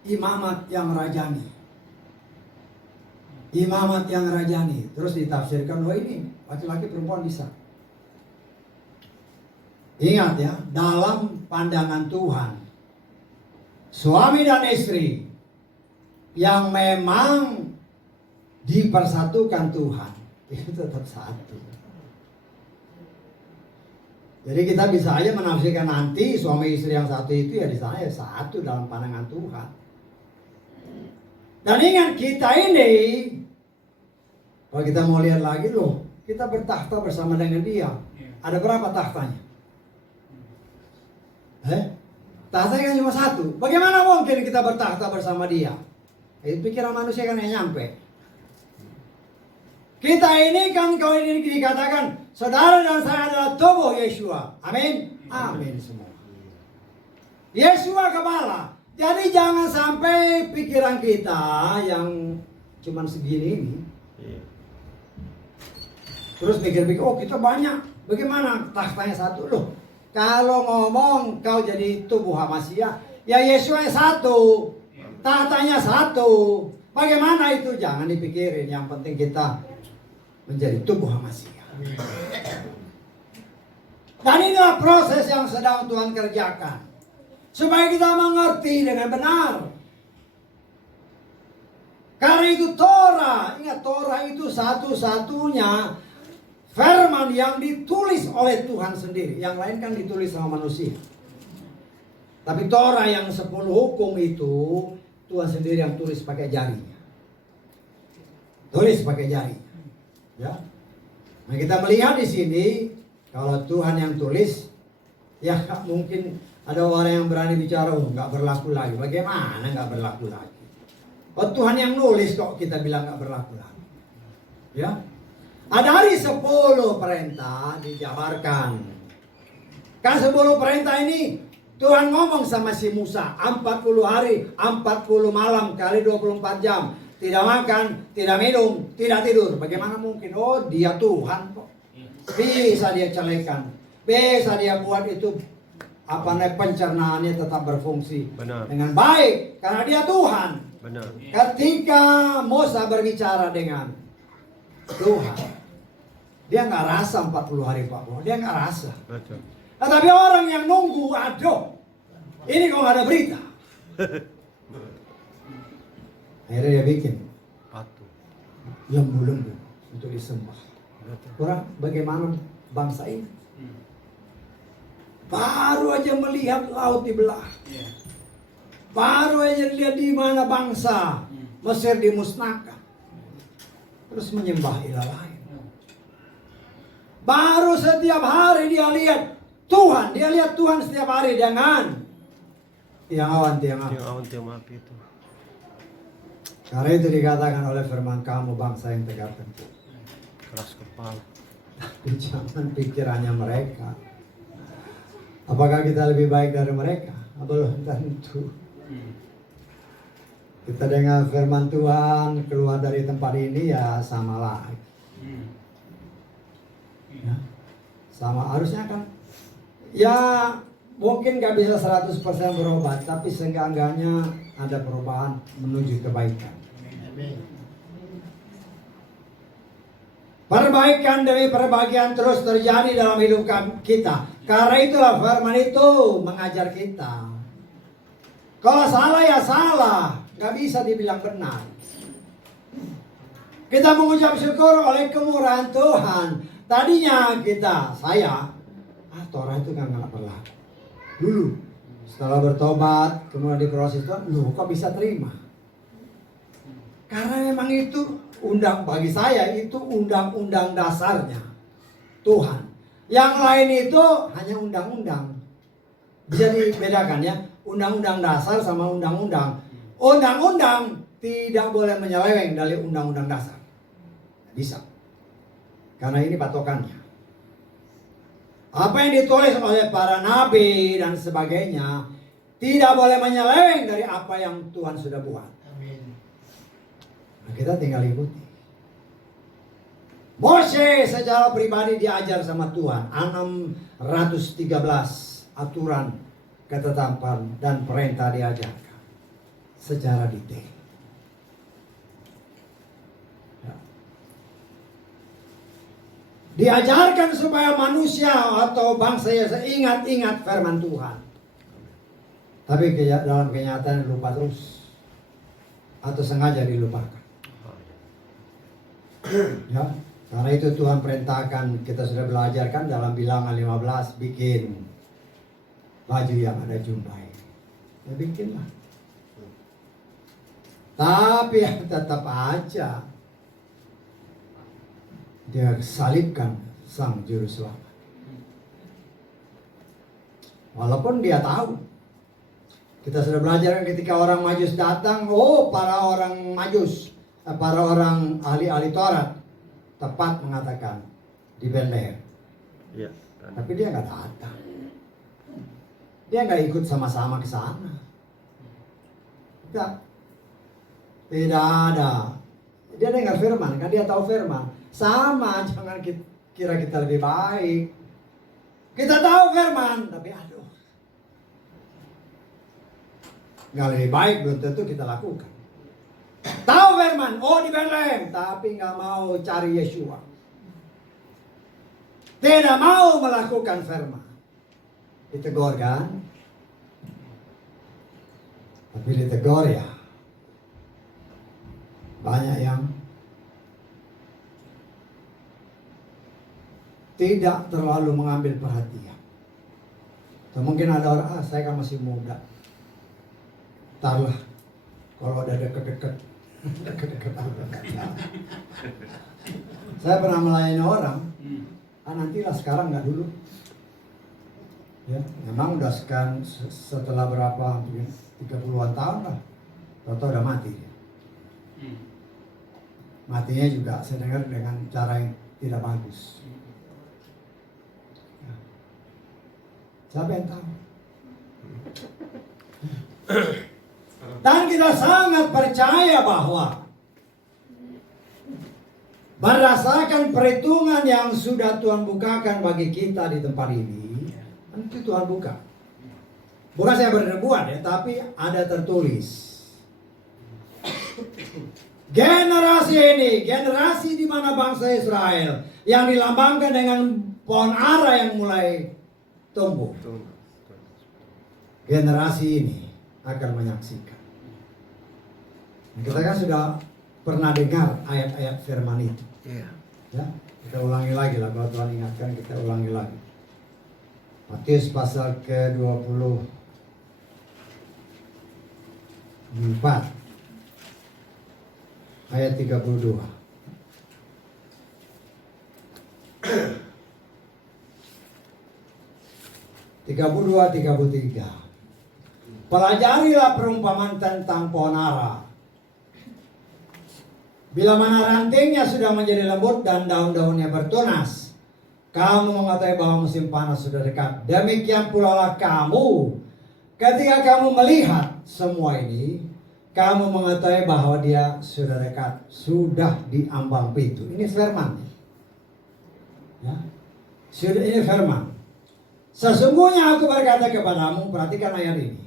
Imamat yang rajani. Imamat yang rajani. Terus ditafsirkan, oh ini laki-laki perempuan bisa. Ingat ya, dalam pandangan Tuhan, suami dan istri yang memang dipersatukan Tuhan itu tetap satu. Jadi kita bisa aja menafsirkan nanti suami istri yang satu itu ya di sana ya satu dalam pandangan Tuhan. Dan ingat kita ini, kalau kita mau lihat lagi loh, kita bertakhta bersama dengan dia. Ada berapa tahtanya? Tahtanya kan cuma satu. Bagaimana mungkin kita bertakhta bersama dia? Pikiran manusia kan yang nyampe. Kita ini kan kalau ini dikatakan saudara dan saya adalah tubuh Yesua. Amin. Amin semua. Yesua kepala. Jadi jangan sampai pikiran kita yang cuman segini ini. Terus pikir-pikir, oh kita banyak. Bagaimana tahtanya satu loh? Kalau ngomong kau jadi tubuh Hamasya, ya Yesua yang satu. Tahtanya satu. Bagaimana itu? Jangan dipikirin. Yang penting kita menjadi tubuh Hamasya. Dan inilah proses yang sedang Tuhan kerjakan. Supaya kita mengerti dengan benar. Karena itu Torah. Ingat Torah itu satu-satunya firman yang ditulis oleh Tuhan sendiri. Yang lain kan ditulis sama manusia. Tapi Torah yang 10 hukum itu Tuhan sendiri yang tulis pakai jarinya. Tulis pakai jari. Ya. Nah kita melihat di sini kalau Tuhan yang tulis, ya mungkin ada orang yang berani bicara, oh nggak berlaku lagi. Bagaimana nggak berlaku lagi? Oh Tuhan yang nulis kok kita bilang nggak berlaku lagi. Ya. Dari 10 perintah dijabarkan. Kan 10 perintah ini Tuhan ngomong sama si Musa 40 hari, 40 malam kali 24 jam. Tidak makan, tidak minum, tidak tidur. Bagaimana mungkin? Oh dia Tuhan kok. Bisa dia celekan. Bisa dia buat itu pencernaannya tetap berfungsi. Benar. Dengan baik. Karena dia Tuhan. Benar. Ketika Musa berbicara dengan Tuhan, dia nggak rasa 40 hari 40. Dia nggak rasa. Betul. Tetapi orang yang nunggu, aduh, ini kok nggak ada berita. Akhirnya dia bikin Patung. lembu-lembu untuk disembah. Orang bagaimana bangsa ini? Baru aja melihat laut dibelah. Baru aja lihat di mana bangsa Mesir dimusnahkan. Terus menyembah ilah lain. Baru setiap hari dia lihat Tuhan. Dia lihat Tuhan setiap hari dengan tiang awan, tiang api. Tiang awan, tiang api itu. Karena itu dikatakan oleh firman kamu bangsa yang tegak tengkuk. Keras kepala. Tapi jangan pikirannya mereka. Apakah kita lebih baik dari mereka? Belum tentu. Kita dengar firman Tuhan keluar dari tempat ini ya sama lagi. Ya, sama harusnya kan. Ya mungkin gak bisa 100% berubah, tapi seenggak-enggaknya ada perubahan menuju kebaikan. Perbaikan demi perbaikan terus terjadi dalam hidup kita. Karena itulah firman itu mengajar kita. Kalau salah ya salah, gak bisa dibilang benar. Kita mengucap syukur oleh kemurahan Tuhan. Tadinya saya, Torah itu kan nggak berlaku. Dulu, setelah bertobat, kemudian diproses Tuhan, loh kok bisa terima? Karena memang itu bagi saya itu undang-undang dasarnya Tuhan. Yang lain itu hanya undang-undang. Bisa dibedakan ya, undang-undang dasar sama undang-undang. Undang-undang tidak boleh menyeleweng dari undang-undang dasar. Bisa. Karena ini patokannya. Apa yang ditulis oleh para nabi dan sebagainya tidak boleh menyeleweng dari apa yang Tuhan sudah buat. Nah, kita tinggal ikuti. Mose secara pribadi diajar sama Tuhan 613 aturan, ketetapan dan perintah diajarkan secara detail. Diajarkan supaya manusia atau bangsa ingat-ingat firman Tuhan. Tapi dalam kenyataan lupa terus. Atau sengaja dilupakan. Ya, karena itu Tuhan perintahkan, kita sudah belajar kan dalam Bilangan 15, bikin baju yang ada jumbai. Ya bikinlah. Tapi tetap aja dia salibkan sang juru selamat. Walaupun dia tahu. Kita sudah belajar ketika orang Majus datang, para orang Majus, para orang ahli-ahli Taurat tepat mengatakan di Bethlehem. Ya. Tapi dia nggak datang. Dia nggak ikut sama-sama ke sana. Tidak ada. Dia dengar firman, kan dia tahu firman. Sama, jangan kira kita lebih baik. Kita tahu firman, tapi aduh, nggak lebih baik, belum tentu kita lakukan. Tahu firman, di Bethlehem, tapi nggak mau cari Yeshua. Tidak mau melakukan firman. Ditegur kan? Tapi ditegur ya, banyak yang tidak terlalu mengambil perhatian. Atau mungkin ada orang, saya kan masih muda. Tarlah, kalau udah deket-deket. Saya pernah melayani orang, nantilah sekarang nggak dulu. Ya, memang udah sekarang setelah berapa, 30-an tahun lah. Toto udah mati. Matinya juga saya dengar dengan cara yang tidak bagus. Siapa yang tahu? Dan kita sangat percaya bahwa berdasarkan perhitungan yang sudah Tuhan bukakan bagi kita di tempat ini, nanti Tuhan buka. Bukan saya berbuat ya, tapi ada tertulis. Generasi ini, generasi di mana bangsa Israel yang dilambangkan dengan pohon ara yang mulai tumbuh. Generasi ini akan menyaksikan. Kita kan sudah pernah dengar ayat-ayat firman itu. Ya, kita ulangi lagi lah, kalau Tuhan ingatkan kita ulangi lagi. Matius pasal ke-24 ayat 32. (32, 33). Pelajarilah perumpamaan tentang pohon ara. Bila mana rantingnya sudah menjadi lembut dan daun-daunnya bertunas, kamu mengetahui bahwa musim panas sudah dekat. Demikian pula lah kamu. Ketika kamu melihat semua ini, kamu mengetahui bahwa dia sudah dekat, sudah di ambang pintu. Ini firman. Ya. Sudah, ini firman. Sesungguhnya aku berkata kepadamu, perhatikan ayat ini.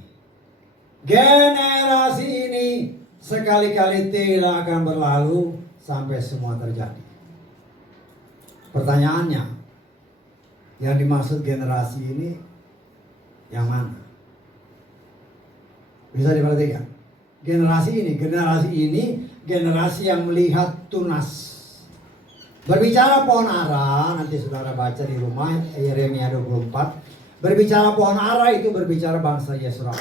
Generasi ini sekali-kali tidak akan berlalu sampai semua terjadi. Pertanyaannya, yang dimaksud generasi ini yang mana? Bisa diperhatikan. generasi ini. Generasi ini generasi yang melihat tunas. Berbicara pohon ara, nanti saudara baca di rumah Yeremia 24. Berbicara pohon ara itu berbicara bangsa Israel.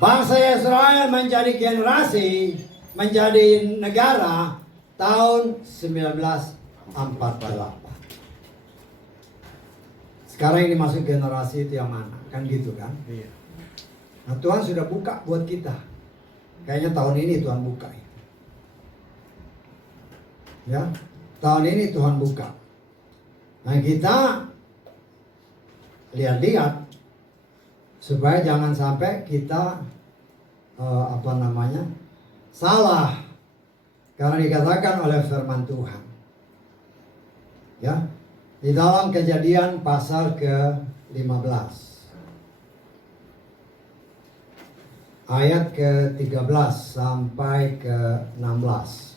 Bangsa Israel menjadi generasi, menjadi negara tahun 1948. Sekarang ini masuk generasi itu yang mana? Kan gitu kan? Iya. Nah, Tuhan sudah buka buat kita. Kayaknya tahun ini Tuhan buka. Ya, tahun ini Tuhan buka. Nah, kita lihat-lihat supaya jangan sampai kita salah, karena dikatakan oleh firman Tuhan. Ya, di dalam Kejadian pasal ke-15 ayat ke-13 sampai ke-16.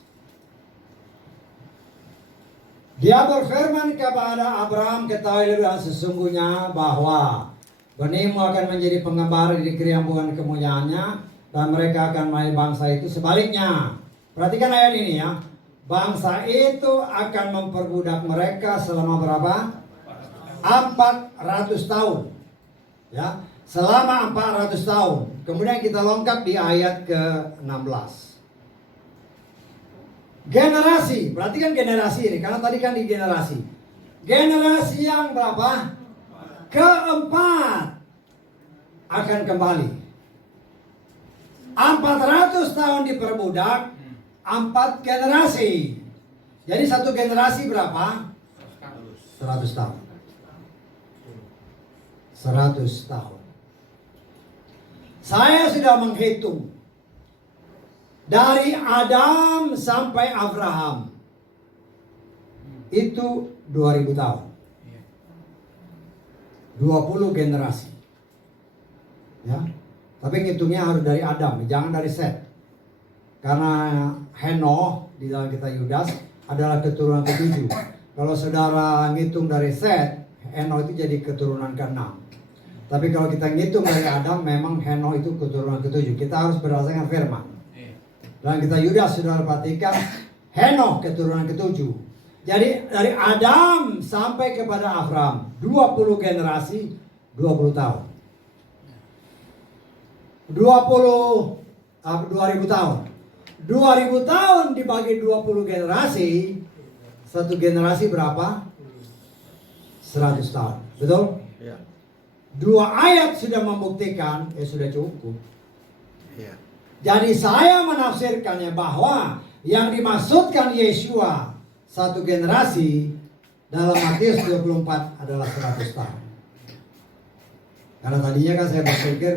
Dia berfirman kepada Abraham, ketahuilah sesungguhnya bahwa benihmu akan menjadi pengembara di negeri yang bukan kemunyaannya, dan mereka akan menjadi bangsa itu. Sebaliknya, perhatikan ayat ini ya. Bangsa itu akan memperbudak mereka selama berapa? 400 tahun. Ya, selama 400 tahun. Kemudian kita lengkap di ayat ke-16. Generasi, perhatikan generasi ini, karena tadi kan di generasi. Generasi yang berapa? Keempat akan kembali. 400 tahun diperbudak, 4 generasi. Jadi satu generasi berapa? 100 tahun. 100 tahun. Saya sudah menghitung dari Adam sampai Abraham itu 2000 tahun. 20 generasi. Ya. Tapi ngitungnya harus dari Adam, jangan dari Set. Karena Henoh di dalam kitab Yudas adalah keturunan ke-7. Kalau saudara ngitung dari Set, Henoh itu jadi keturunan ke-6. Tapi kalau kita ngitung dari Adam, memang Henoh itu keturunan ke-7. Kita harus berdasarkan firman. Dan kita Yudas saudara perhatikan, Henoh keturunan ke-7. Jadi dari Adam sampai kepada Abraham, 20 generasi, 20 tahun. 2000 tahun. 2000 tahun dibagi 20 generasi, satu generasi berapa? 100 tahun. Betul? Iya. 2 ayat sudah membuktikan, sudah cukup. Iya. Jadi saya menafsirkannya bahwa yang dimaksudkan Yeshua satu generasi dalam Matius 24 adalah 100 tahun. Karena tadinya kan saya berpikir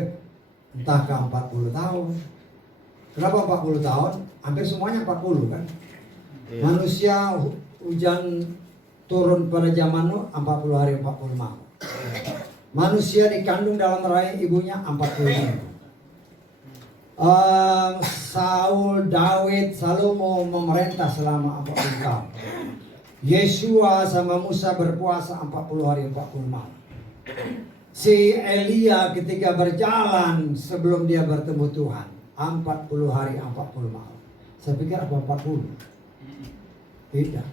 entah ke 40 tahun. Kenapa 40 tahun? Hampir semuanya 40 kan. Iya. Manusia hujan turun pada zaman Nuh 40 hari 40 malam. Manusia dikandung dalam rahim ibunya 40 minggu. Saul, Daud, Salomo memerintah selama 40 tahun. Yeshua sama Musa berpuasa 40 hari 40 malam. Si Elia ketika berjalan sebelum dia bertemu Tuhan 40 hari 40 malam. Saya pikir apa 40? Tidak.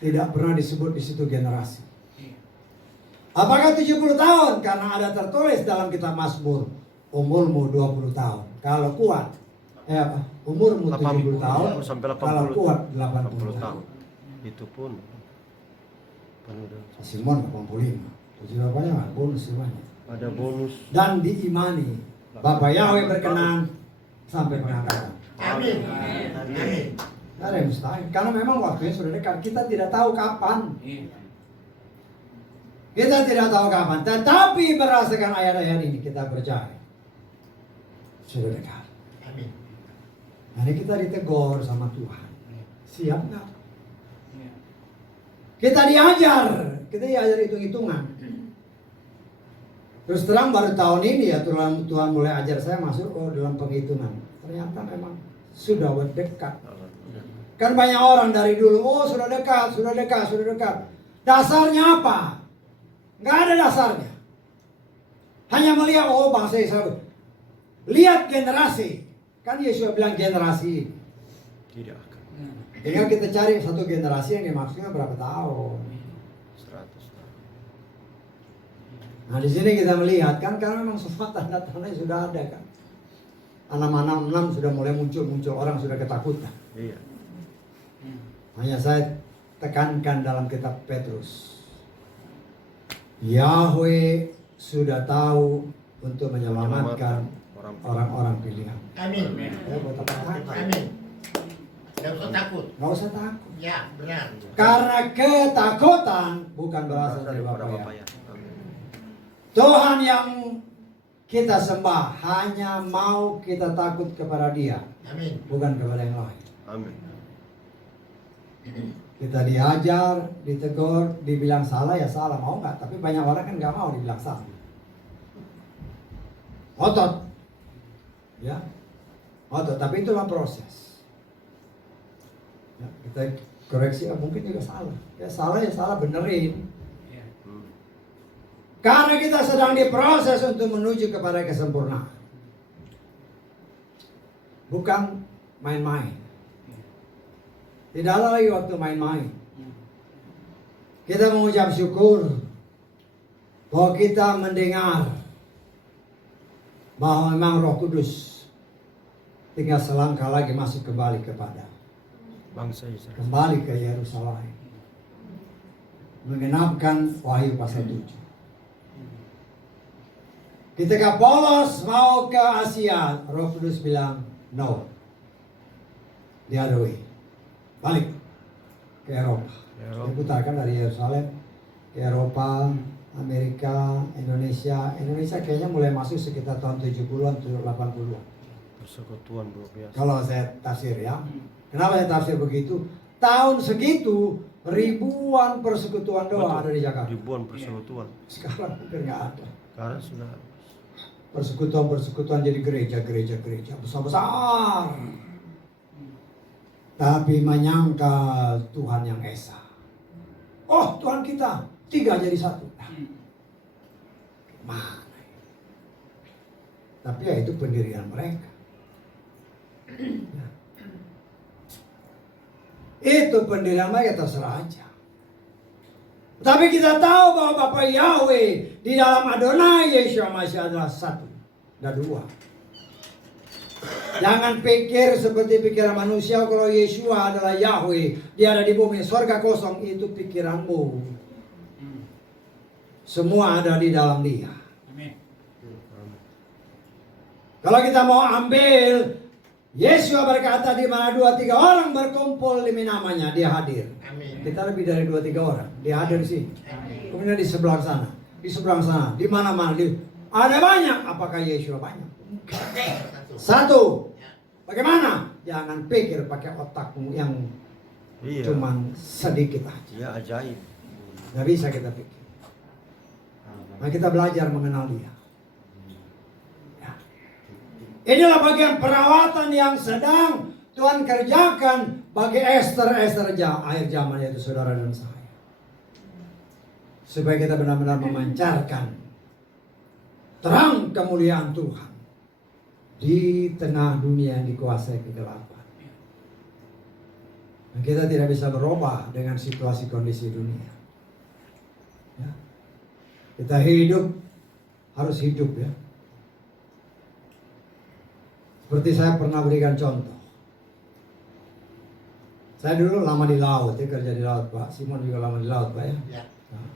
Tidak pernah disebut di situ generasi. Apakah 70 tahun? Karena ada tertulis dalam kitab Mazmur, umurmu 20 tahun. Kalau kuat, umurmu 70 tahun, sampai 80, kalau kuat 80 tahun. Itu pun Simon 85. Tujuh bapaknya nggak bonus semuanya. ada bonus. Dan diimani Bapak Yahweh berkenan sampai pengangkatan. Amin. Tidak ada yang mustahil. Karena memang waktunya sudah dekat. Kita tidak tahu kapan. Kita tidak tahu kapan. Tetapi berdasarkan ayat-ayat ini kita percaya sudah dekat. Amin. Hari kita ditegur sama Tuhan. Siap nggak? Kita diajar. Kita diajar hitung-hitungan. Terus terang baru tahun ini ya Tuhan mulai ajar saya masuk dalam penghitungan. Ternyata memang sudah dekat. Kan banyak orang dari dulu, sudah dekat. Dasarnya apa? Nggak ada dasarnya. Hanya melihat, bangsa Israel. Lihat generasi. Kan Yesus bilang generasi. Tidak akan. Tinggal kita cari satu generasi yang dimaksudnya berapa tahun. 100 tahun. Nah di sini kita melihat kan karena memang semua tanda-tandanya sudah ada kan. 666 sudah mulai muncul orang sudah ketakutan. Iya. Hanya saya tekankan dalam kitab Petrus. Yahweh sudah tahu untuk menyelamatkan orang-orang pilihan. Amin. Ya, buat apa? Amin. Gak usah takut. Nggak usah takut. Ya, benar. Karena ketakutan bukan berasal dari Daripada Bapa Bapa ya. ya. Amin. Tuhan yang kita sembah hanya mau kita takut kepada Dia, Amin. bukan kepada yang lain. Amin. Kita diajar, ditegur, dibilang salah ya salah, mau nggak? Tapi banyak orang kan nggak mau dibilang salah. Otot, ya, otot. Tapi itulah proses. Ya, kita koreksi, mungkin juga salah. Ya salah, benerin. Hmm. Karena kita sedang diproses untuk menuju kepada kesempurnaan. Bukan main-main. Tidak ada lagi waktu main-main. Kita mengucap syukur bahwa kita mendengar bahwa memang Roh Kudus tinggal selangkah lagi masuk kembali kepada Bangsa Israel. kembali ke Yerusalem. Mengenapkan Wahyu pasal 7. Ketika Paulus mau ke Asia, Roh Kudus bilang, no. The other way. Balik ke Eropa. Diputarkan dari Yerusalem ke Eropa, Amerika, Indonesia. Indonesia kayaknya mulai masuk sekitar tahun 70-an, 80-an. Persekutuan luar biasa. Kalau saya tafsir ya. Kenapa saya tafsir begitu? Tahun segitu ribuan persekutuan doa ada di Jakarta. Ribuan persekutuan. Sekarang hampir nggak ada. Sekarang sudah Persekutuan jadi gereja besar-besar. Tapi menyangkal Tuhan yang esa. Oh Tuhan kita 3 jadi 1. Mana? Tapi ya itu pendirian mereka. Ya. Itu pendirian mereka terserah aja. Tapi kita tahu bahwa Bapa Yahweh di dalam Adonai Yeshua Masih adalah 1 dan 2. Jangan pikir seperti pikiran manusia kalau Yeshua adalah Yahweh, dia ada di bumi, surga kosong, itu pikiranmu. Semua ada di dalam Dia. Kalau kita mau ambil, Yeshua berkata di mana 2-3 orang berkumpul demi namanya, Dia hadir. Amin. Kita lebih dari 2-3 orang, Dia hadir di sini. Kemudian di sebelah sana, di mana-mana, ada banyak. Apakah Yeshua banyak? 1. Bagaimana? Jangan pikir pakai otakmu yang cuman sedikit aja. Iya, ajaib. Nggak bisa kita pikir. Nah, kita belajar mengenal Dia. Ya. Inilah bagian perawatan yang sedang Tuhan kerjakan bagi Esther akhir zaman, yaitu saudara dan saya. Supaya kita benar-benar memancarkan terang kemuliaan Tuhan di tengah dunia yang dikuasai kegelapan. Dan kita tidak bisa berubah dengan situasi kondisi dunia. Ya. Kita harus hidup ya. Seperti saya pernah berikan contoh. Saya dulu lama di laut, kerja di laut Pak. Simon juga lama di laut Pak ya. Nah.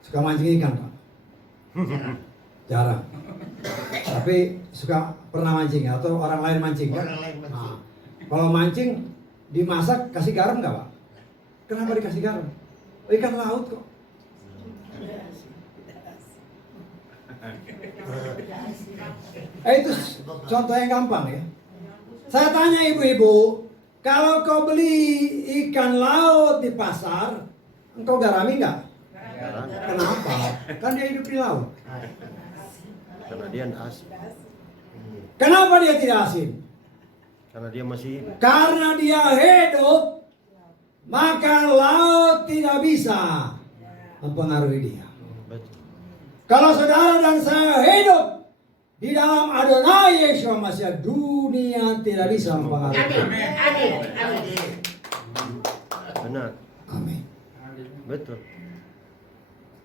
Suka mancing ikan Pak? Jarang. Tapi pernah mancing atau orang lain mancing kan? Orang lain mancing. Nah, kalau mancing dimasak kasih garam nggak Pak? Kenapa dikasih garam? Ikan laut kok. Itu contoh yang gampang ya. Saya tanya ibu-ibu, kalau kau beli ikan laut di pasar, engkau garami nggak? Kenapa? Kan dia hidup di laut. Karena dia tidak asin. Kenapa dia tidak asin? Karena dia masih hidup. Karena dia hidup, maka laut tidak bisa mempengaruhi dia. Betul. Kalau saudara dan saya hidup, Di dalam Adonai Yeshua Mashiach, dunia tidak bisa mempengaruhi. Amin. Benar. Amin. Betul.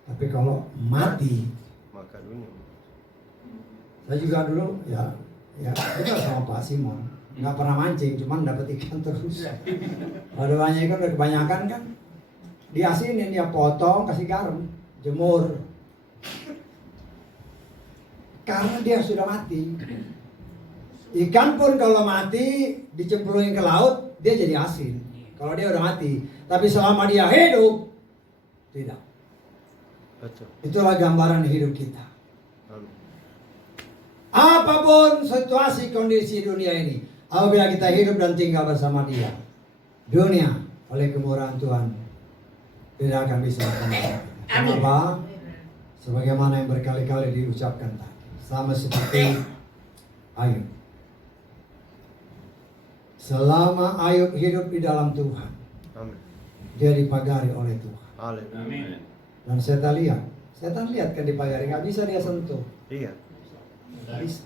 Tapi kalau mati, Maka dunia. saya juga dulu ya kita sama Pak Simon nggak pernah mancing, cuman dapat ikan terus. Ada banyak ikan, udah kebanyakan kan, diasinin, dia potong, kasih garam, jemur. Karena dia sudah mati. Ikan pun kalau mati dicemplungin ke laut, dia jadi asin. Kalau dia udah mati. Tapi selama dia hidup, tidak. Betul. Itulah gambaran hidup kita. Amin. Apapun situasi kondisi dunia ini, apabila kita hidup dan tinggal bersama Dia, dunia oleh kemurahan Tuhan tidak akan bisa mempengaruhi. Kenapa? Sebagaimana yang berkali-kali diucapkan tadi, sama seperti Ayub. Selama Ayub hidup di dalam Tuhan, Amin. dia dipagari oleh Tuhan. Haleluya. Dan setan lihat kan dipagari, nggak bisa dia sentuh. Iya. Nggak bisa.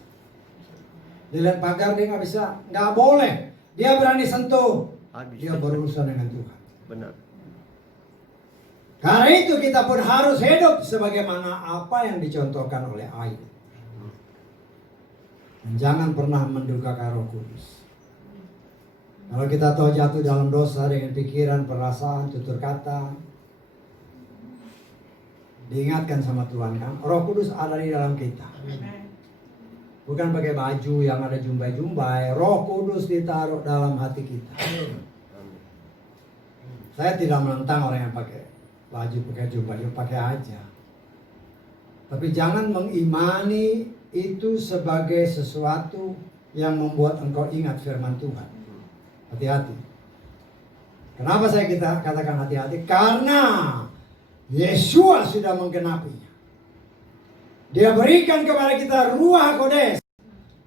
Dilihat pagar dia nggak bisa, nggak boleh. Dia berani sentuh. Habis. Dia berurusan dengan Tuhan. Benar. Karena itu kita pun harus hidup sebagaimana apa yang dicontohkan oleh Ayub. Dan jangan pernah mendukakan Roh Kudus. Kalau kita tahu jatuh dalam dosa dengan pikiran, perasaan, tutur kata, diingatkan sama Tuhan kan, Roh Kudus ada di dalam kita. Bukan pakai baju yang ada jumbai-jumbai, Roh Kudus ditaruh dalam hati kita. Amin. Saya tidak menentang orang yang pakai baju, pakai jumbai, pakai aja. Tapi jangan mengimani itu sebagai sesuatu yang membuat engkau ingat firman Tuhan. Hati-hati. Kenapa saya katakan hati-hati? Karena Yeshua sudah menggenapinya. Dia berikan kepada kita Ruach Kodes.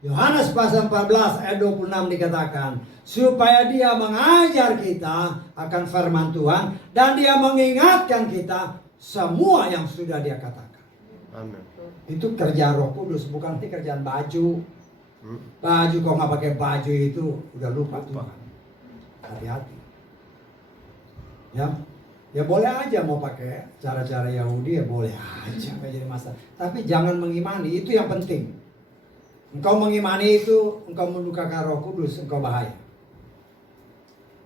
Yohanes pasal 14 ayat 26 dikatakan, supaya dia mengajar kita akan firman Tuhan dan dia mengingatkan kita semua yang sudah dia katakan. Amin. Itu kerja Roh Kudus, bukan kerjaan baju. Baju kok nggak pakai baju itu udah lupa Tuhan. Hati-hati. Ya boleh aja mau pakai cara-cara Yahudi, ya boleh aja, nggak jadi masalah. Tapi jangan mengimani, itu yang penting. Engkau mengimani itu, engkau mendukakan Roh Kudus, engkau bahaya.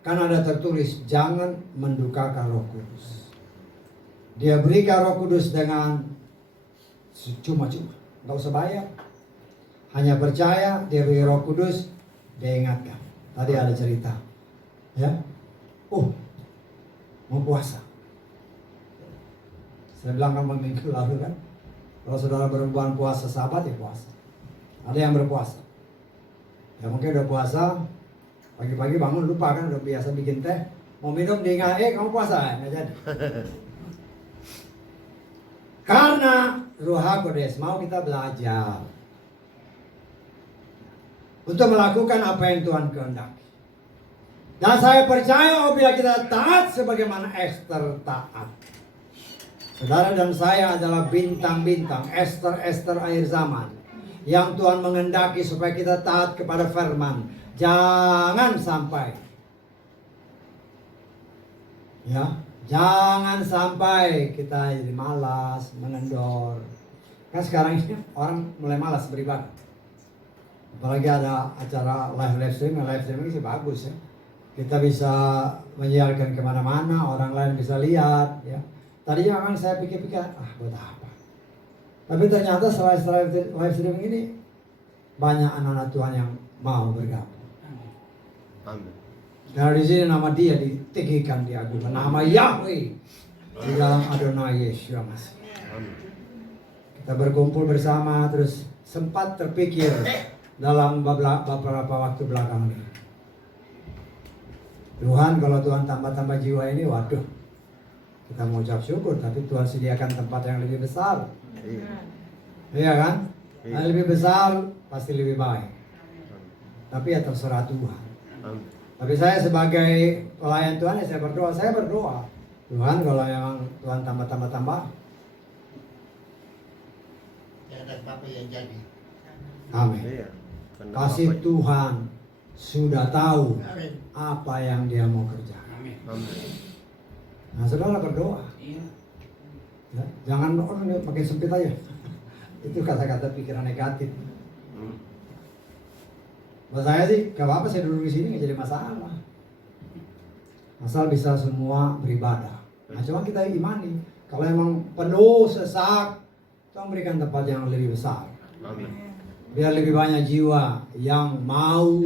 Karena ada tertulis, jangan mendukakan Roh Kudus. Dia berikan Roh Kudus dengan cuma-cuma, nggak usah bayar. Hanya percaya, dia beri Roh Kudus, dia ingatkan. Tadi ada cerita, ya, mau puasa. Saya bilang kan minggu lalu kan, kalau saudara berhubungan puasa sahabat ya puasa. Ada yang berpuasa, ya mungkin udah puasa, pagi-pagi bangun lupa kan, udah biasa bikin teh, mau minum diingat, kamu puasa, nggak jadi. Karena Ruach Kodes mau kita belajar untuk melakukan apa yang Tuhan kehendaki. Dan saya percaya apabila kita taat sebagaimana Esther taat. Saudara dan saya adalah bintang-bintang, Esther akhir zaman, yang Tuhan menghendaki supaya kita taat kepada firman. Jangan sampai, jangan sampai kita jadi malas, mengendor. Kan sekarang ini orang mulai malas beribadah. Apalagi ada acara live streaming sih bagus ya. Kita bisa menyiarkan kemana-mana, orang lain bisa lihat ya. Tadinya kan saya pikir-pikir, buat apa? Tapi ternyata setelah live streaming ini banyak anak-anak Tuhan yang mau bergabung. Amin. Karena di sini nama dia ditinggikan, diagungkan, nama Yahweh di dalam Adonai Yeshua Mashiach. Amin. Kita berkumpul bersama, terus sempat terpikir dalam beberapa waktu belakang ini, Tuhan, kalau Tuhan tambah jiwa ini, waduh, kita mau ucap syukur, tapi Tuhan sediakan tempat yang lebih besar. Iya kan? Yang lebih besar pasti lebih baik. Tapi ya terserah Tuhan. Amin. Tapi saya sebagai pelayan Tuhan, ya saya berdoa. Tuhan, kalau memang Tuhan tambah. Ya, dan Bapak yang jadi. Amin. Iya. Karena Kasih Bapak- Tuhan sudah tahu apa yang dia mau kerjakan. Amin. Amin. Nah, saudara berdoa. Iya. Ya, jangan ini pakai sempit aja. Itu kata-kata pikiran negatif. Hmm. Buat saya sih, gak apa-apa saya duduk di sini nggak jadi masalah. Asal bisa semua beribadah. Nah, cuma kita imani. Kalau emang penuh sesak, Tuhan berikan tempat yang lebih besar. Amin. Biar lebih banyak jiwa yang mau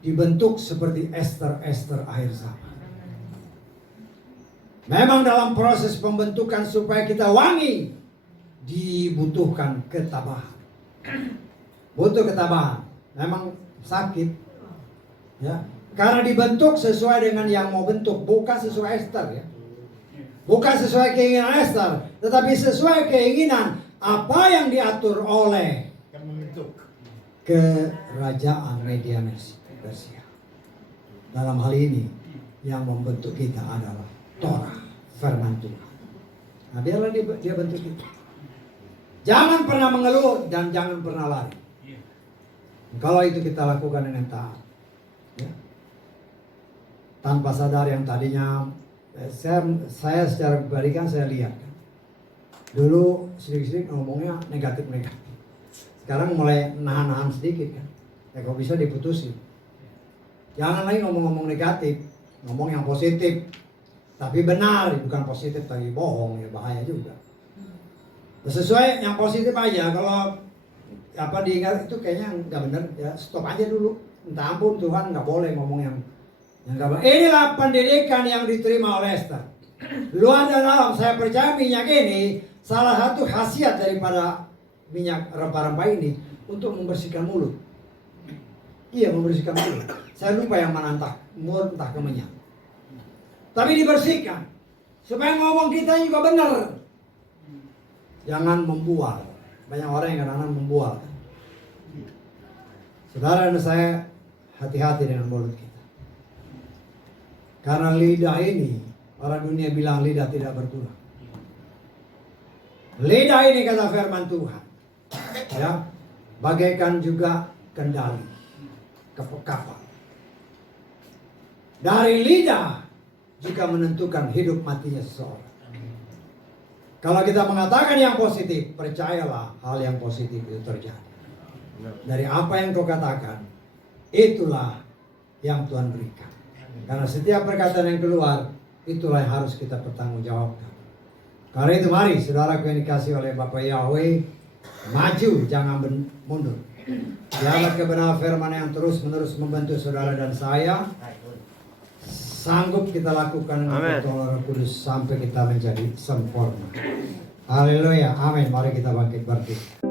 dibentuk seperti Ester akhir zaman. Memang dalam proses pembentukan supaya kita wangi, dibutuhkan ketabahan. Butuh ketabahan. Memang sakit, ya. Karena dibentuk sesuai dengan yang mau bentuk, bukan sesuai Ester, ya. Bukan sesuai keinginan Ester, tetapi sesuai keinginan apa yang diatur oleh kerajaan Media Persia. Dalam hal ini yang membentuk kita adalah Torah, firman Tuhan. Nah, biarlah dia bentuk kita. Jangan pernah mengeluh dan jangan pernah lari. Kalau itu kita lakukan dengan taat, ya. Tanpa sadar yang tadinya saya secara pribadi kan saya lihat kan. Dulu sedikit-sedikit ngomongnya negatif. Sekarang mulai nahan-nahan sedikit kan. Ya kalau bisa diputusin. Jangan lagi ngomong-ngomong negatif, ngomong yang positif. Tapi benar, bukan positif tapi bohong, ya bahaya juga. Sesuai yang positif aja. Kalau apa diingat itu kayaknya nggak benar, ya stop aja dulu. Minta ampun Tuhan, nggak boleh ngomong yang nggak boleh. Inilah pendidikan yang diterima oleh Ester. Luar dan dalam, saya percaya minyak ini salah satu khasiat daripada minyak rempah-rempah ini untuk membersihkan mulut. Iya, membersihkan mulut. Saya lupa yang mana entah mulut entah kemenyan. Tapi dibersihkan supaya ngomong kita juga benar. Jangan membual. Banyak orang yang kadang-kadang membual. Saudara dan saya hati-hati dengan mulut kita. Karena lidah ini, orang dunia bilang lidah tidak bertulang. Lidah ini kata firman Tuhan, ya, bagaikan juga kendali kapal. Dari lidah juga menentukan hidup matinya seseorang. Kalau kita mengatakan yang positif, percayalah hal yang positif itu terjadi. Dari apa yang kau katakan, itulah yang Tuhan berikan. Karena setiap perkataan yang keluar, itulah yang harus kita pertanggungjawabkan. Karena itu mari saudara yang dikasih oleh Bapak Yahweh, maju jangan mundur. Biarlah kebenaran firman yang terus menerus membantu saudara dan saya sanggup kita lakukan dengan pertolongan Roh Kudus sampai kita menjadi sempurna. Haleluya, amin. Mari kita bangkit berdiri.